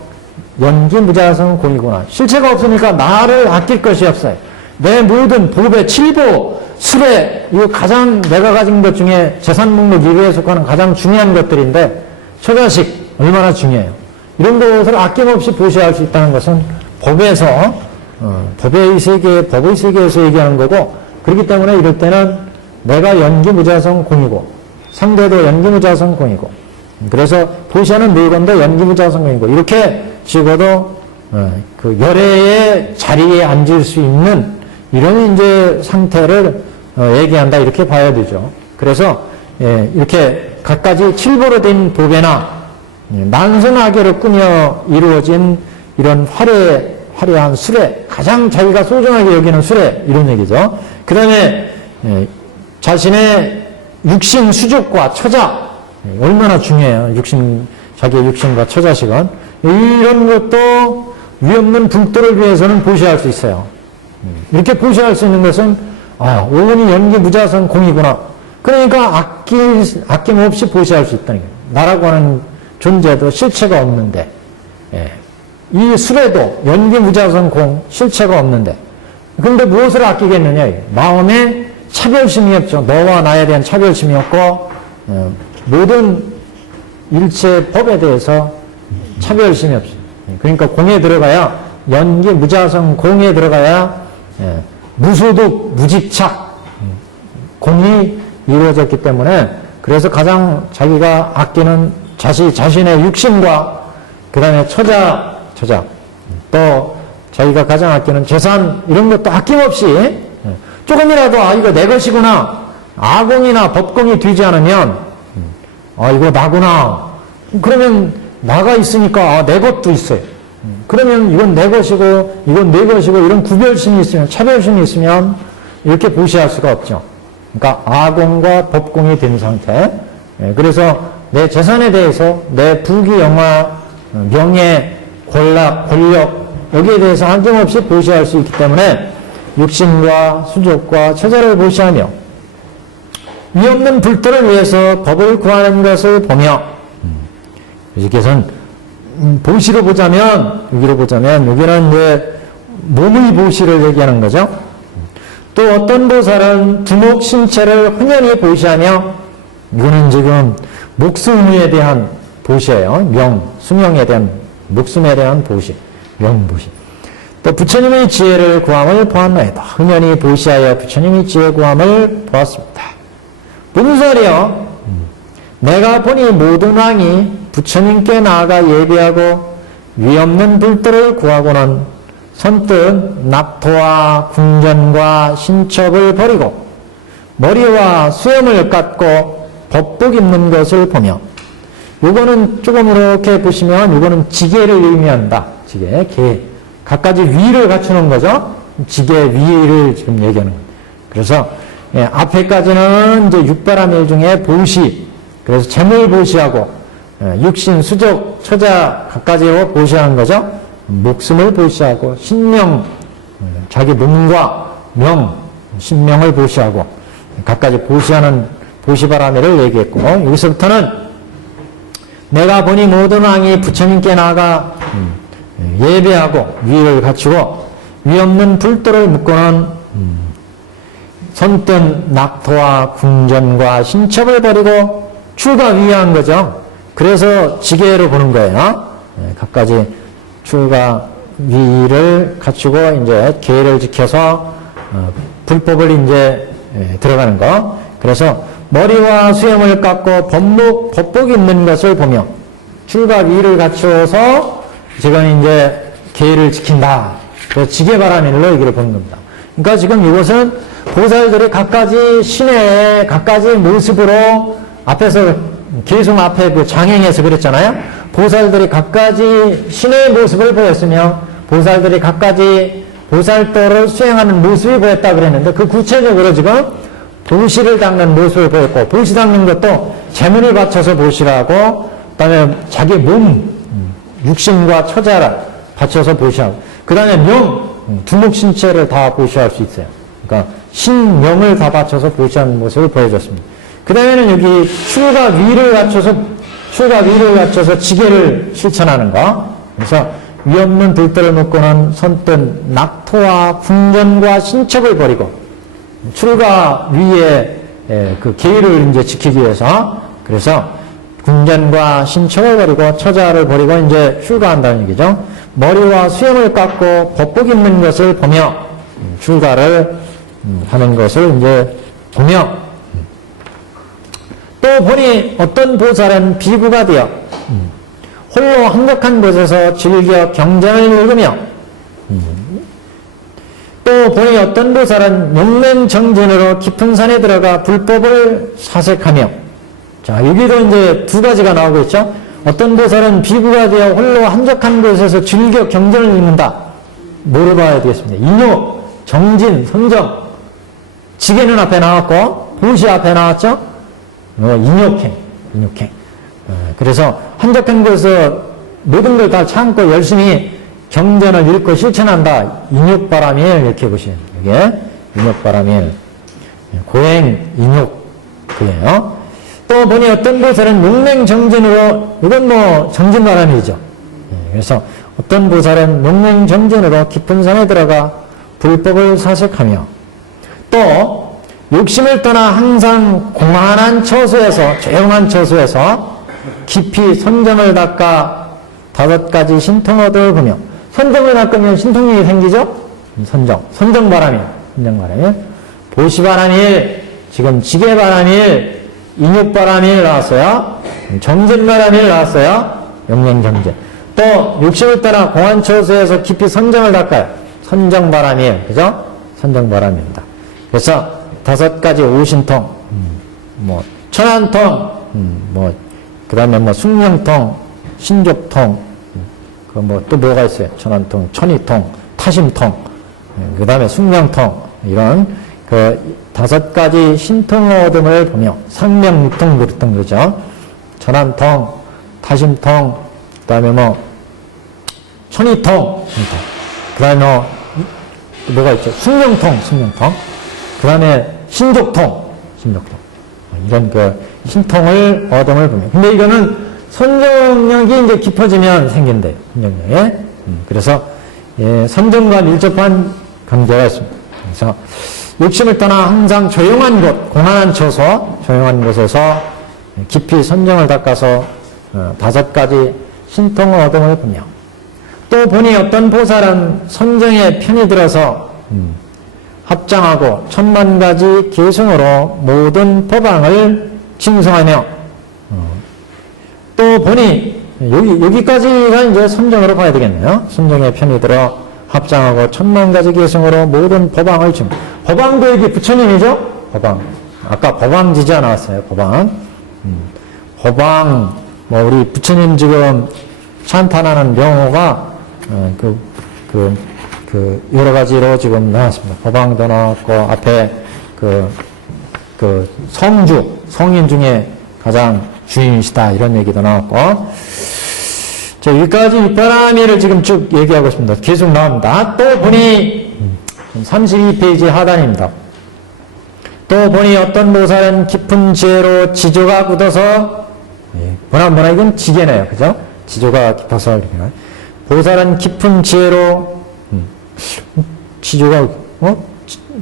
연기 무자성 공이구나. 실체가 없으니까 나를 아낄 것이 없어요. 내 모든 보배, 칠보, 수레 이거 가장 내가 가진 것 중에 재산 목록 1위에 속하는 가장 중요한 것들인데 처자식 얼마나 중요해요. 이런 것을 아낌없이 보시할 수 있다는 것은 법에서 법의 세계에서 얘기하는 거고 그렇기 때문에 이럴 때는 내가 연기 무자성 공이고 상대도 연기 무자성 공이고 그래서 보시하는 물건도 연기무자성공이고 이렇게 찍어도 그 열애의 자리에 앉을 수 있는 이런 이제 상태를 얘기한다 이렇게 봐야 되죠. 그래서 이렇게 갖가지 7보로 된 법에나 난선하게로 꾸며 이루어진 이런 화려한 수레, 가장 자기가 소중하게 여기는 수레 이런 얘기죠. 그 다음에 자신의 육신 수족과 처자 얼마나 중요해요. 자기의 육신과 처자식은 이런 것도 위없는 불도를 위해서는 보시할 수 있어요. 이렇게 보시할 수 있는 것은 오온이 연기무자성 공이구나. 그러니까 아낌없이 보시할 수 있다는 거예요. 나라고 하는 존재도 실체가 없는데 이 수레도 연기무자성 공 실체가 없는데 근데 무엇을 아끼겠느냐. 마음에 차별심이 없죠. 너와 나에 대한 차별심이 없고 모든 일체 법에 대해서 차별심이 없어요. 그러니까 공에 들어가야 연기무자성 공에 들어가야 무소득 무집착 공이 이루어졌기 때문에 그래서 가장 자기가 아끼는 자신의 육신과 그 다음에 처자 또 자기가 가장 아끼는 재산 이런 것도 아낌없이 조금이라도 이거 내 것이구나 아공이나 법공이 되지 않으면 이거 나구나 그러면 나가 있으니까 내 것도 있어요. 그러면 이건 내 것이고 이건 내 것이고 이런 구별심이 있으면 차별심이 있으면 이렇게 보시할 수가 없죠. 그러니까 아공과 법공이 된 상태. 그래서 내 재산에 대해서 내 부귀 영화 명예 권력 여기에 대해서 한정없이 보시할 수 있기 때문에 육신과 수족과 처자를 보시하며 위없는 불도를 위해서 법을 구하는 것을 보며 여기서는 보시로 보자면 여기는 이제 몸의 보시를 얘기하는 거죠. 또 어떤 보살은 두목 신체를 흔연히 보시하며 이거는 지금 목숨에 대한 보시예요. 수명에 대한 목숨에 대한 보시, 명보시. 또 부처님의 지혜를 구함을 보았나이다. 흔연히 보시하여 부처님의 지혜 구함을 보았습니다. 문설이여 내가 보니 모든 왕이 부처님께 나아가 예비하고 위없는 불도를 구하고는 선뜻 낙토와 궁전과 신첩을 버리고 머리와 수염을 깎고 법복 입는 것을 보며 요거는 조금 이렇게 보시면 요거는 지계를 의미한다. 지계, 계. 갖가지 위를 갖추는 거죠. 지계 위를 지금 얘기하는 거예요. 그래서 앞에까지는 이제 육바라밀 중에 보시, 그래서 재물 보시하고 육신, 수족, 처자 갖가지로 보시하는 거죠. 목숨을 보시하고 신명, 자기 몸과 명, 신명을 보시하고 갖가지 보시하는 보시바라밀을 얘기했고 여기서부터는 내가 보니 모든 왕이 부처님께 나아가 예배하고 위를 갖추고 위없는 불도를 묶고는 선뜻 낙토와 궁전과 신첩을 버리고 출가위한 거죠. 그래서 지계로 보는 거예요. 갖가지 출가위를 갖추고 이제 계를 지켜서 불법을 이제 들어가는 거. 그래서 머리와 수염을 깎고 법복 입는 것을 보며 출가위를 갖추어서 지금 이제 계를 지킨다. 그래서 지계바라밀로 얘기를 보는 겁니다. 그러니까 지금 이것은 보살들이 갖가지 신의 갖가지 모습으로 앞에서 계속 앞에 그 장행에서 그랬잖아요. 보살들이 갖가지 신의 모습을 보였으며 보살들이 갖가지 보살도를 수행하는 모습이 보였다 그랬는데 그 구체적으로 지금 보시를 닦는 모습을 보였고 보시 닦는 것도 재물을 바쳐서 보시라고 그다음에 자기 몸 육신과 처자를 바쳐서 보시하고 그 다음에 명 두목신체를 다 보시할 수 있어요. 그러니까 신명을 다 바쳐서 보시하는 모습을 보여줬습니다. 그 다음에는 여기 출가위를 갖춰서 지계를 실천하는 거. 그래서 위없는 불도를 묶고는 선뜻 낙토와 궁전과 신첩을 버리고 출가위의 그 계를 이제 지키기 위해서 그래서 궁전과 신첩을 버리고 처자를 버리고 이제 출가한다는 얘기죠. 머리와 수염을 깎고 법복 입는 것을 보며 출가를 하는 것을 이제 보며 또 또 보니 어떤 보살은 비구가 되어 홀로 한적한 곳에서 즐겨 경전을 읽으며 또 보니 어떤 보살은 용맹정진으로 깊은 산에 들어가 불법을 사색하며 자 여기도 이제 두 가지가 나오고 있죠. 어떤 보살은 비구가 되어 홀로 한적한 곳에서 즐겨 경전을 읽는다. 뭐로 봐야 되겠습니까? 인욕, 정진, 선정. 지게는 앞에 나왔고 보시 앞에 나왔죠. 인욕행. 그래서 한적한 곳에서 모든 걸 다 참고 열심히 경전을 읽고 실천한다. 인욕바람일 이렇게 보시면 이게 인욕바람일 고행 인욕 그예요. 또 보니 어떤 보살은 용맹정진으로 이건 뭐 정진바람이죠. 그래서 어떤 보살은 용맹정진으로 깊은 산에 들어가 불법을 사색하며 또 욕심을 떠나 항상 공안한 처소에서 조용한 처소에서 깊이 선정을 닦아 5가지 신통어도를 보며 선정을 닦으면 신통력이 생기죠? 선정바람일 보시바람일 지금 지게바람일 인욕바람일 나왔어요. 정진바람일 나왔어요. 용맹정진 또 욕심을 떠나 공안처소에서 깊이 선정을 닦아요. 선정바람일 그죠? 선정바람입니다. 그래서 5가지 오신통 뭐 천안통 그 다음에 뭐 숙명통 신족통 그 뭐 또 뭐가 있어요? 천안통 천이통 타심통 그 다음에 숙명통 이런 그 5가지 신통어 등을 보며 상명육통 그랬던 거죠. 천안통 타심통 그 다음에 뭐 천이통 그 다음에 뭐가 있죠? 숙명통 그 다음에 신족통 이런 그 신통을 어둠을 보며 근데 이거는 선정력이 이제 깊어지면 생긴대요. 선정력에 그래서 예, 선정과 밀접한 관계가 있습니다. 그래서 욕심을 떠나 항상 조용한 곳 공안한 처소 조용한 곳에서 깊이 선정을 닦아서 5가지 신통을 어둠을 보며 또 보니 어떤 보살은 선정에 편이 들어서 합장하고 10,000가지 계승으로 모든 법왕을 칭송하며 또 보니 여기까지가 이제 선정으로 봐야 되겠네요. 선정에 편이 들어 합장하고 10,000가지 계승으로 모든 법왕을 칭. 법왕도 여기 부처님이죠? 법왕. 아까 법왕지자 나왔어요. 법왕. 뭐 우리 부처님 지금 찬탄하는 명호가 여러 가지로 지금 나왔습니다. 법왕도 나왔고, 앞에 성인 중에 가장 주인이시다, 이런 얘기도 나왔고. 자, 여기까지 윗바람이를 지금 쭉 얘기하고 있습니다. 계속 나옵니다. 또 보니, 32페이지 하단입니다. 또 보니 어떤 보살은 깊은 지혜로 지조가 굳어서, 보나 이건 지게네요. 그죠? 지조가 깊어서 이렇게 나와요. 보살은 깊은 지혜로 지조가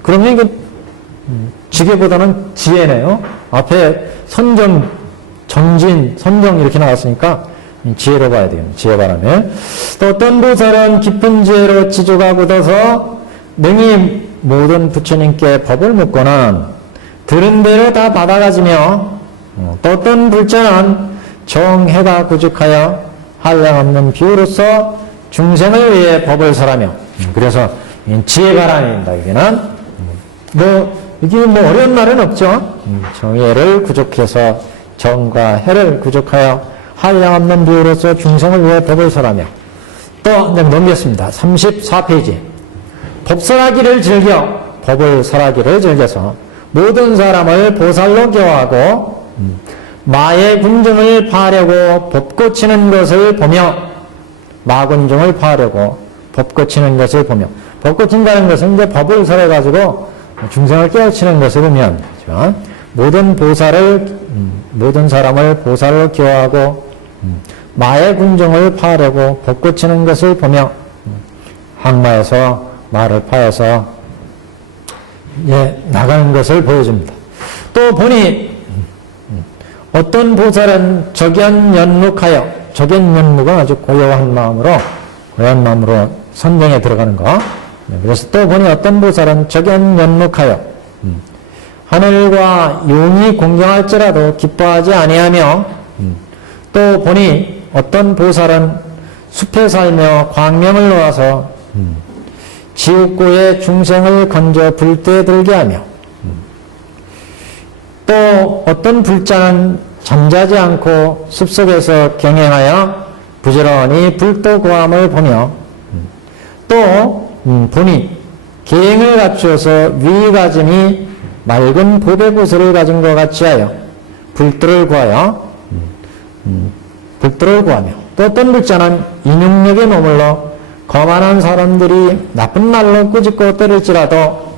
그러면 이게 지게보다는 지혜네요. 앞에 선정, 정진, 선정 이렇게 나왔으니까 지혜로 봐야 되겠네요. 지혜 바람에 또 어떤 보살은 깊은 지혜로 지조가 굳어서 능히 모든 부처님께 법을 묻고는 들은 대로 다 받아가지며 또 어떤 불자는 정해가 구직하여 한량없는 비유로서 중생을 위해 법을 설하며 그래서 지혜바람입니다. 이게 뭐 어려운 말은 없죠. 정해를 구족해서 정과 해를 구족하여 한량없는 비유로서 중생을 위해 법을 설하며 또 넘겼습니다. 34페이지 법설하기를 즐겨 법을 설하기를 즐겨서 모든 사람을 보살로 교화하고 마의 군중을 파하려고 법 고치는 것을 보며 마군중을 파하려고 법 고치는 것을 보며 법 고친다는 것은 이제 법을 설해가지고 중생을 깨우치는 것을 보면 모든 사람을 보살로 교화하고 마의 군중을 파하려고 법 고치는 것을 보며 항마에서 마를 파해서 나가는 것을 보여줍니다. 또 보니 어떤 보살은 적연연묵하여 적연연묵은 아주 고요한 마음으로 선정에 들어가는 거. 그래서 또 보니 어떤 보살은 적연연묵하여 하늘과 용이 공경할지라도 기뻐하지 아니하며 또 보니 어떤 보살은 숲에 살며 광명을 놓아서 지옥고의 중생을 건져 불때에 들게 하며 또 어떤 불자는 잠자지 않고 숲속에서 경행하여 부지런히 불도고함을 보며 또 보니 계행을 갖추어서 위가짐이 맑은 보배구슬을 가진 것 같이 하여 불도를 구하여 불도를 구하며 또 어떤 불자는 인육력에 머물러 거만한 사람들이 나쁜 말로 꾸짖고 때릴지라도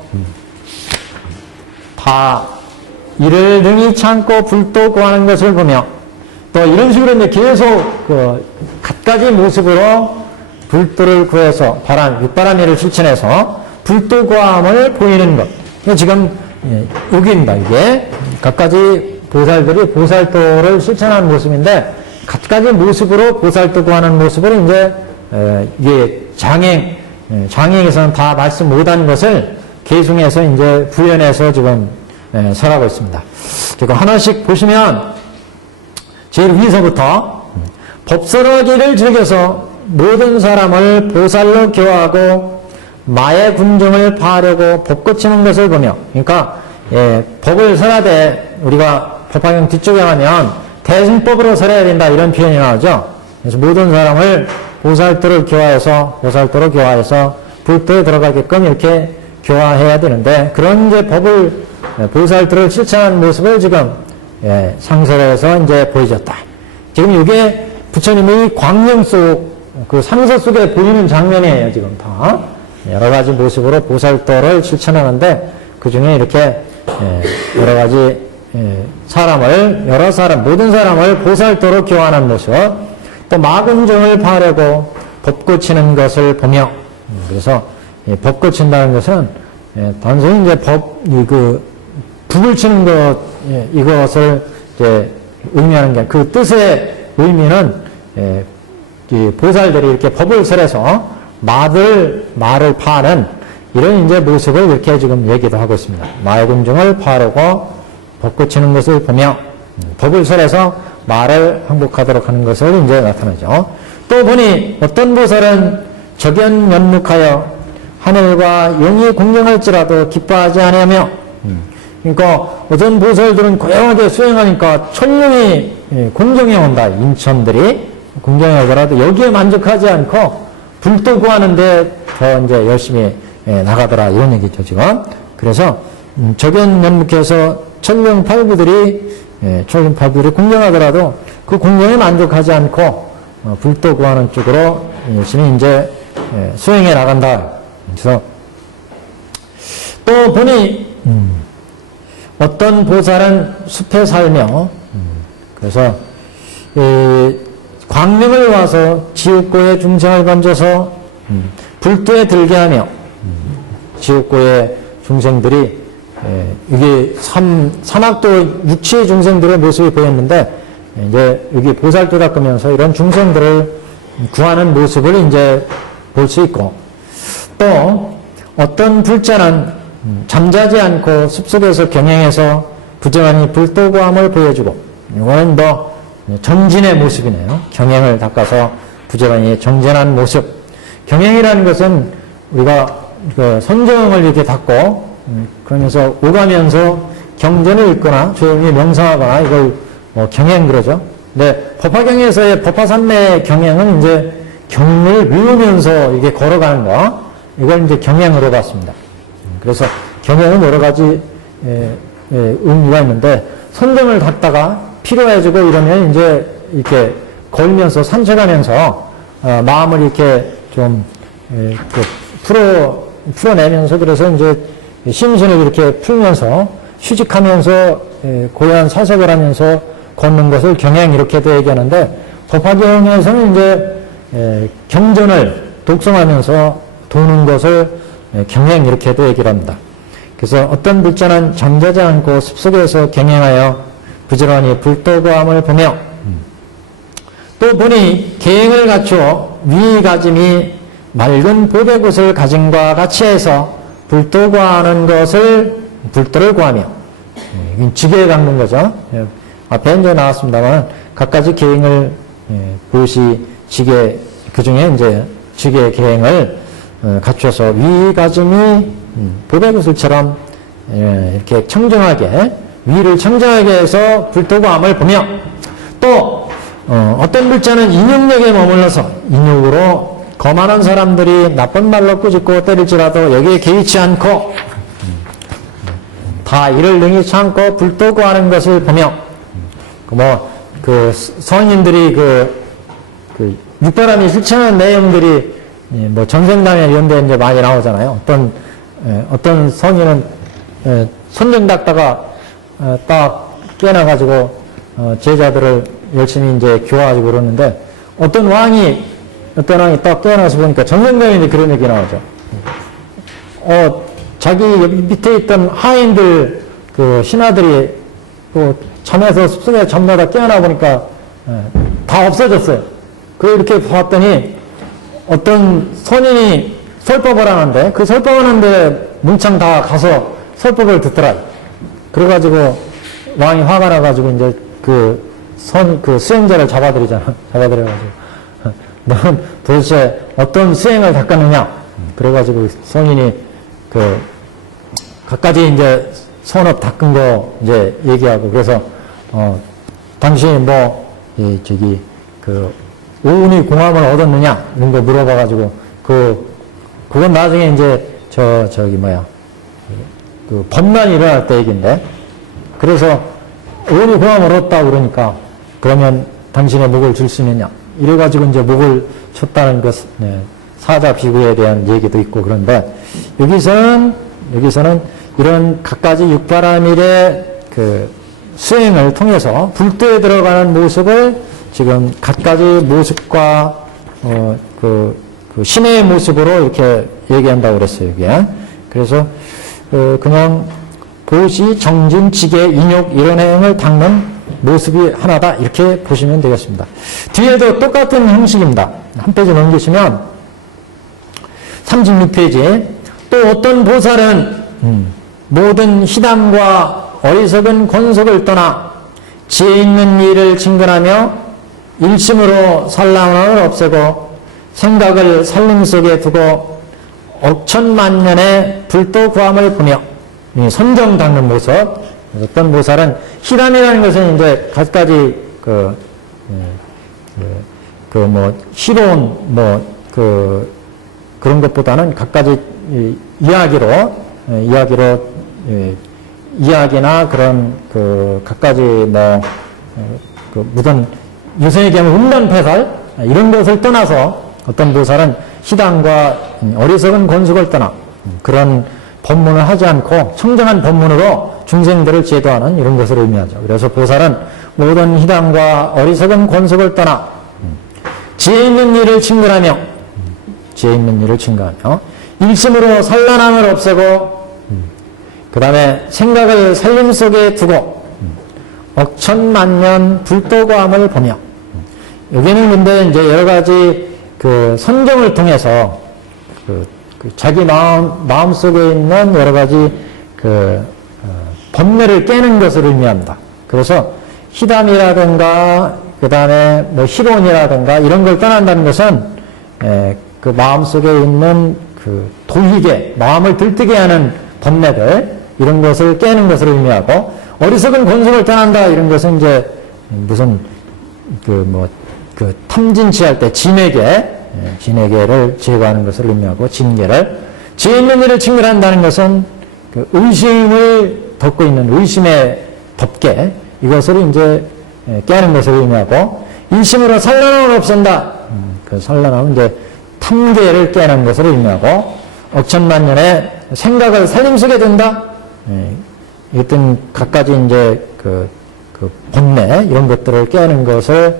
다 이를 능히 참고 불도 구하는 것을 보며 또 이런 식으로 이제 계속 갖가지 모습으로 불도를 구해서 윗바람이를 실천해서 불도 구함을 보이는 것. 지금 여기입니다. 이게 갖가지 보살들이 보살도를 실천하는 모습인데 갖가지 모습으로 보살도 구하는 모습으로 이제 이게 장행에서는 다 말씀 못한 것을 계중해서 이제 구현해서 지금 설하고 있습니다. 그리고 하나씩 보시면 제일 위에서부터 법설하기를 즐겨서 모든 사람을 보살로 교화하고 마의 군중을 파하려고 법 고치는 것을 보며 그러니까 법을 설하되 우리가 법화경 뒤쪽에 가면 대승법으로 설해야 된다 이런 표현이 나오죠. 그래서 모든 사람을 보살도로 교화해서 불도에 들어가게끔 이렇게 교화해야 되는데 그런 이제 법을 보살도를 실천하는 모습을 지금 상설에서 이제 보여줬다. 지금 이게 부처님의 광명 속 그 상서 속에 보이는 장면이에요. 지금 다 여러 가지 모습으로 보살도를 실천하는데 그 중에 이렇게 여러 가지 모든 사람을 보살도로 교화하는 모습, 또 마군정을 파하려고 법 고치는 것을 보며 그래서 법 고친다는 것은 단순히 이제 북을 치는 것 이것을 이제 의미하는 게 그 뜻의 의미는 보살들이 이렇게 법을 설해서 말을 파하는 이런 이제 모습을 이렇게 지금 얘기도 하고 있습니다. 마의 군중을 파하려고 법 고치는 것을 보며 법을 설해서 말을 항복하도록 하는 것을 이제 나타나죠. 또 보니 어떤 보살은 적연연묵하여 하늘과 용이 공경할지라도 기뻐하지 아니하며 그러니까 어떤 보살들은 고요하게 수행하니까 천룡이 공경해 온다. 인천들이 공경해 오더라도 여기에 만족하지 않고 불도 구하는데 더 이제 열심히 나가더라 이런 얘기죠 지금. 그래서 적연연묵해서 천룡팔부들이 공경하더라도 그 공경에 만족하지 않고 불도 구하는 쪽으로 열심히 이제 수행해 나간다. 그래서 또 보니 어떤 보살은 숲에 살며 그래서 광명을 와서 지옥고의 중생을 건져서 불도에 들게 하며 지옥고의 중생들이 이게 산악도 육체의 중생들의 모습이 보였는데 이제 여기 보살도 닦으면서 이런 중생들을 구하는 모습을 이제 볼 수 있고 또 어떤 불자는 잠자지 않고 숲속에서 경행해서 부지런히 불도구함을 보여주고 이거는 더 정진의 모습이네요. 경행을 닦아서 부지런히 정진한 모습. 경행이라는 것은 우리가 그 선정을 이렇게 닦고 그러면서 오가면서 경전을 읽거나 조용히 명상하거나 이걸 경행 그러죠. 근데 법화경에서의 법화산매의 경행은 이제 경을 외우면서 이게 걸어가는 거 이걸 이제 경행으로 봤습니다. 그래서 경행은 여러 가지 의미가 있는데 선정을 닦다가 필요해지고 이러면 이제 이렇게 걸면서 산책하면서 마음을 이렇게 좀 풀어내면서 그래서 이제 심신을 이렇게 풀면서 휴직하면서 고요한 사색을 하면서 걷는 것을 경행 이렇게도 얘기하는데 법화경에서는 이제 경전을 독성하면서 도는 것을 경행 이렇게도 얘기를 합니다. 그래서 어떤 불자는 잠자지 않고 숲속에서 경행하여 부지런히 불도구함을 보며 또 보니 계행을 갖추어 위가짐이 맑은 보배굿을 가진과 같이 해서 불도구하는 것을 불도를 구하며 이건 지게에 닦는 거죠. 예, 앞에 이제 나왔습니다만, 갖가지 계행을, 보시 지게, 그 중에 이제 지게 계행을 갖춰서 위가슴이 보배구슬처럼 이렇게 청정하게, 위를 청정하게 해서 불토구함을 보며, 또, 어떤 불자는 인욕력에 머물러서 인욕으로 거만한 사람들이 나쁜 말로 꾸짖고 때릴지라도 여기에 개의치 않고 다 이를 능히 참고 불도구하는 것을 보며 그 성인들이 그 육바람이 실천하는 내용들이 뭐 전생당에 이런 데 이제 많이 나오잖아요. 어떤 성인은 손정 닦다가 딱 깨어나가지고 제자들을 열심히 이제 교화하고 그러는데 어떤 왕이 딱 깨어나서 보니까 전생당에 그런 얘기 나오죠. 자기 밑에 있던 하인들 그 신하들이 또 잠에서 숲속에 잠자다 깨어나 보니까 다 없어졌어요. 이렇게 봤더니 어떤 선인이 설법을 하는데 그 설법하는데 문창 다 가서 설법을 듣더라. 그래가지고 왕이 화가 나가지고 이제 그 수행자를 잡아들여가지고 넌 도대체 어떤 수행을 닦았느냐? 그래가지고 성인이 갖가지 이제 선업 닦은 거 이제 얘기하고 그래서 당신이 오운이 공함을 얻었느냐? 이런 거 물어봐가지고 그건 나중에 이제 법난이 일어날 때 얘기인데 그래서 오운이 공함을 얻었다고 그러니까 그러면 당신의 목을 줄 수 있느냐? 이래가지고 이제 목을 쳤다는 것, 사자 비구에 대한 얘기도 있고 그런데 여기서는 이런 갖가지 육바라밀의 그 수행을 통해서 불도에 들어가는 모습을 지금 갖가지 모습과 그 신의 모습으로 이렇게 얘기한다고 그랬어요. 이게. 그래서 그냥 보시, 정진, 지계, 인욕 이런 행을 닦는 모습이 하나다 이렇게 보시면 되겠습니다. 뒤에도 똑같은 형식입니다. 한 페이지 넘기시면 36페이지 또 어떤 보살은 모든 희담과 어리석은 권속을 떠나 지혜 있는 일을 친근하며 일심으로 산란을 없애고 생각을 살림 속에 두고 억천만년의 불도 구함을 보며 선정 닦는 모습. 어떤 보살은 희담이라는 것은 이제 갖가지 희로운 그런 것보다는 갖가지 이야기나 그런 갖가지 무슨 요새 얘기하면 음란패살 이런 것을 떠나서 어떤 보살은 희담과 어리석은 권속을 떠나 그런 법문을 하지 않고 청정한 법문으로 중생들을 제도하는 이런 것을 의미하죠. 그래서 보살은 모든 희담과 어리석은 권속을 떠나 지혜 있는 일을 친근하며 일심으로 산란함을 없애고 그 다음에 생각을 살림 속에 두고 억천만년 불도구함을 보며 여기는 근데 이제 여러 가지 선정을 통해서 자기 마음 속에 있는 여러 가지 번뇌를 깨는 것을 의미합니다. 그래서 희담이라든가 그 다음에 희론이라든가 이런 걸 떠난다는 것은 그 마음 속에 있는 도희계 마음을 들뜨게 하는 번뇌들 이런 것을 깨는 것을 의미하고 어리석은 권속을 떠난다 이런 것은 이제 무슨 탐진치할 때 진해계를 제거하는 것을 의미하고 진계를 지혜 있는 일을 친근한다는 것은 의심을 덮고 있는 의심의 덮개 이것을 이제 깨는 것을 의미하고 일심으로 산란함을 없앤다. 그 산란함은 이제 탐계를 깨는 것을 의미하고 억천만년의 생각을 살림 속에 둔다. 어떤 갖가지 이제 그 번뇌 이런 것들을 깨는 것을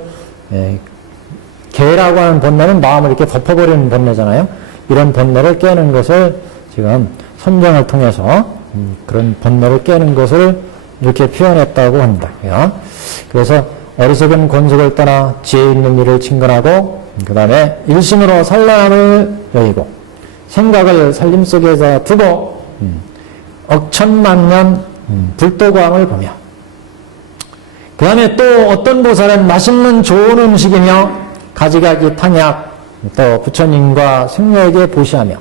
계라고 하는 번뇌는 마음을 이렇게 덮어버리는 번뇌잖아요. 이런 번뇌를 깨는 것을 지금 선정을 통해서 그런 번뇌를 깨는 것을 이렇게 표현했다고 합니다. 그래서 어리석은 권속을 떠나 지혜 있는 일을 친근하고 그 다음에 일심으로 산란함을 여의고 생각을 살림 속에서 두고 억천만년 불도광을 보며. 그 다음에 또 어떤 보살은 맛있는 좋은 음식이며 가지가지 탕약, 또 부처님과 승려에게 보시하며.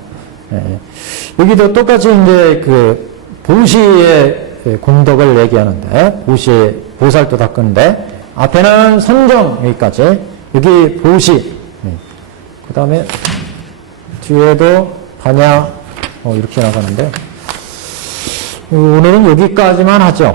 여기도 똑같이 이제 그 보시의 공덕을 얘기하는데, 보시, 보살도 닦은데, 앞에는 선정, 여기까지. 여기 보시. 그 다음에 뒤에도 반야, 이렇게 나가는데, 오늘은 여기까지만 하죠.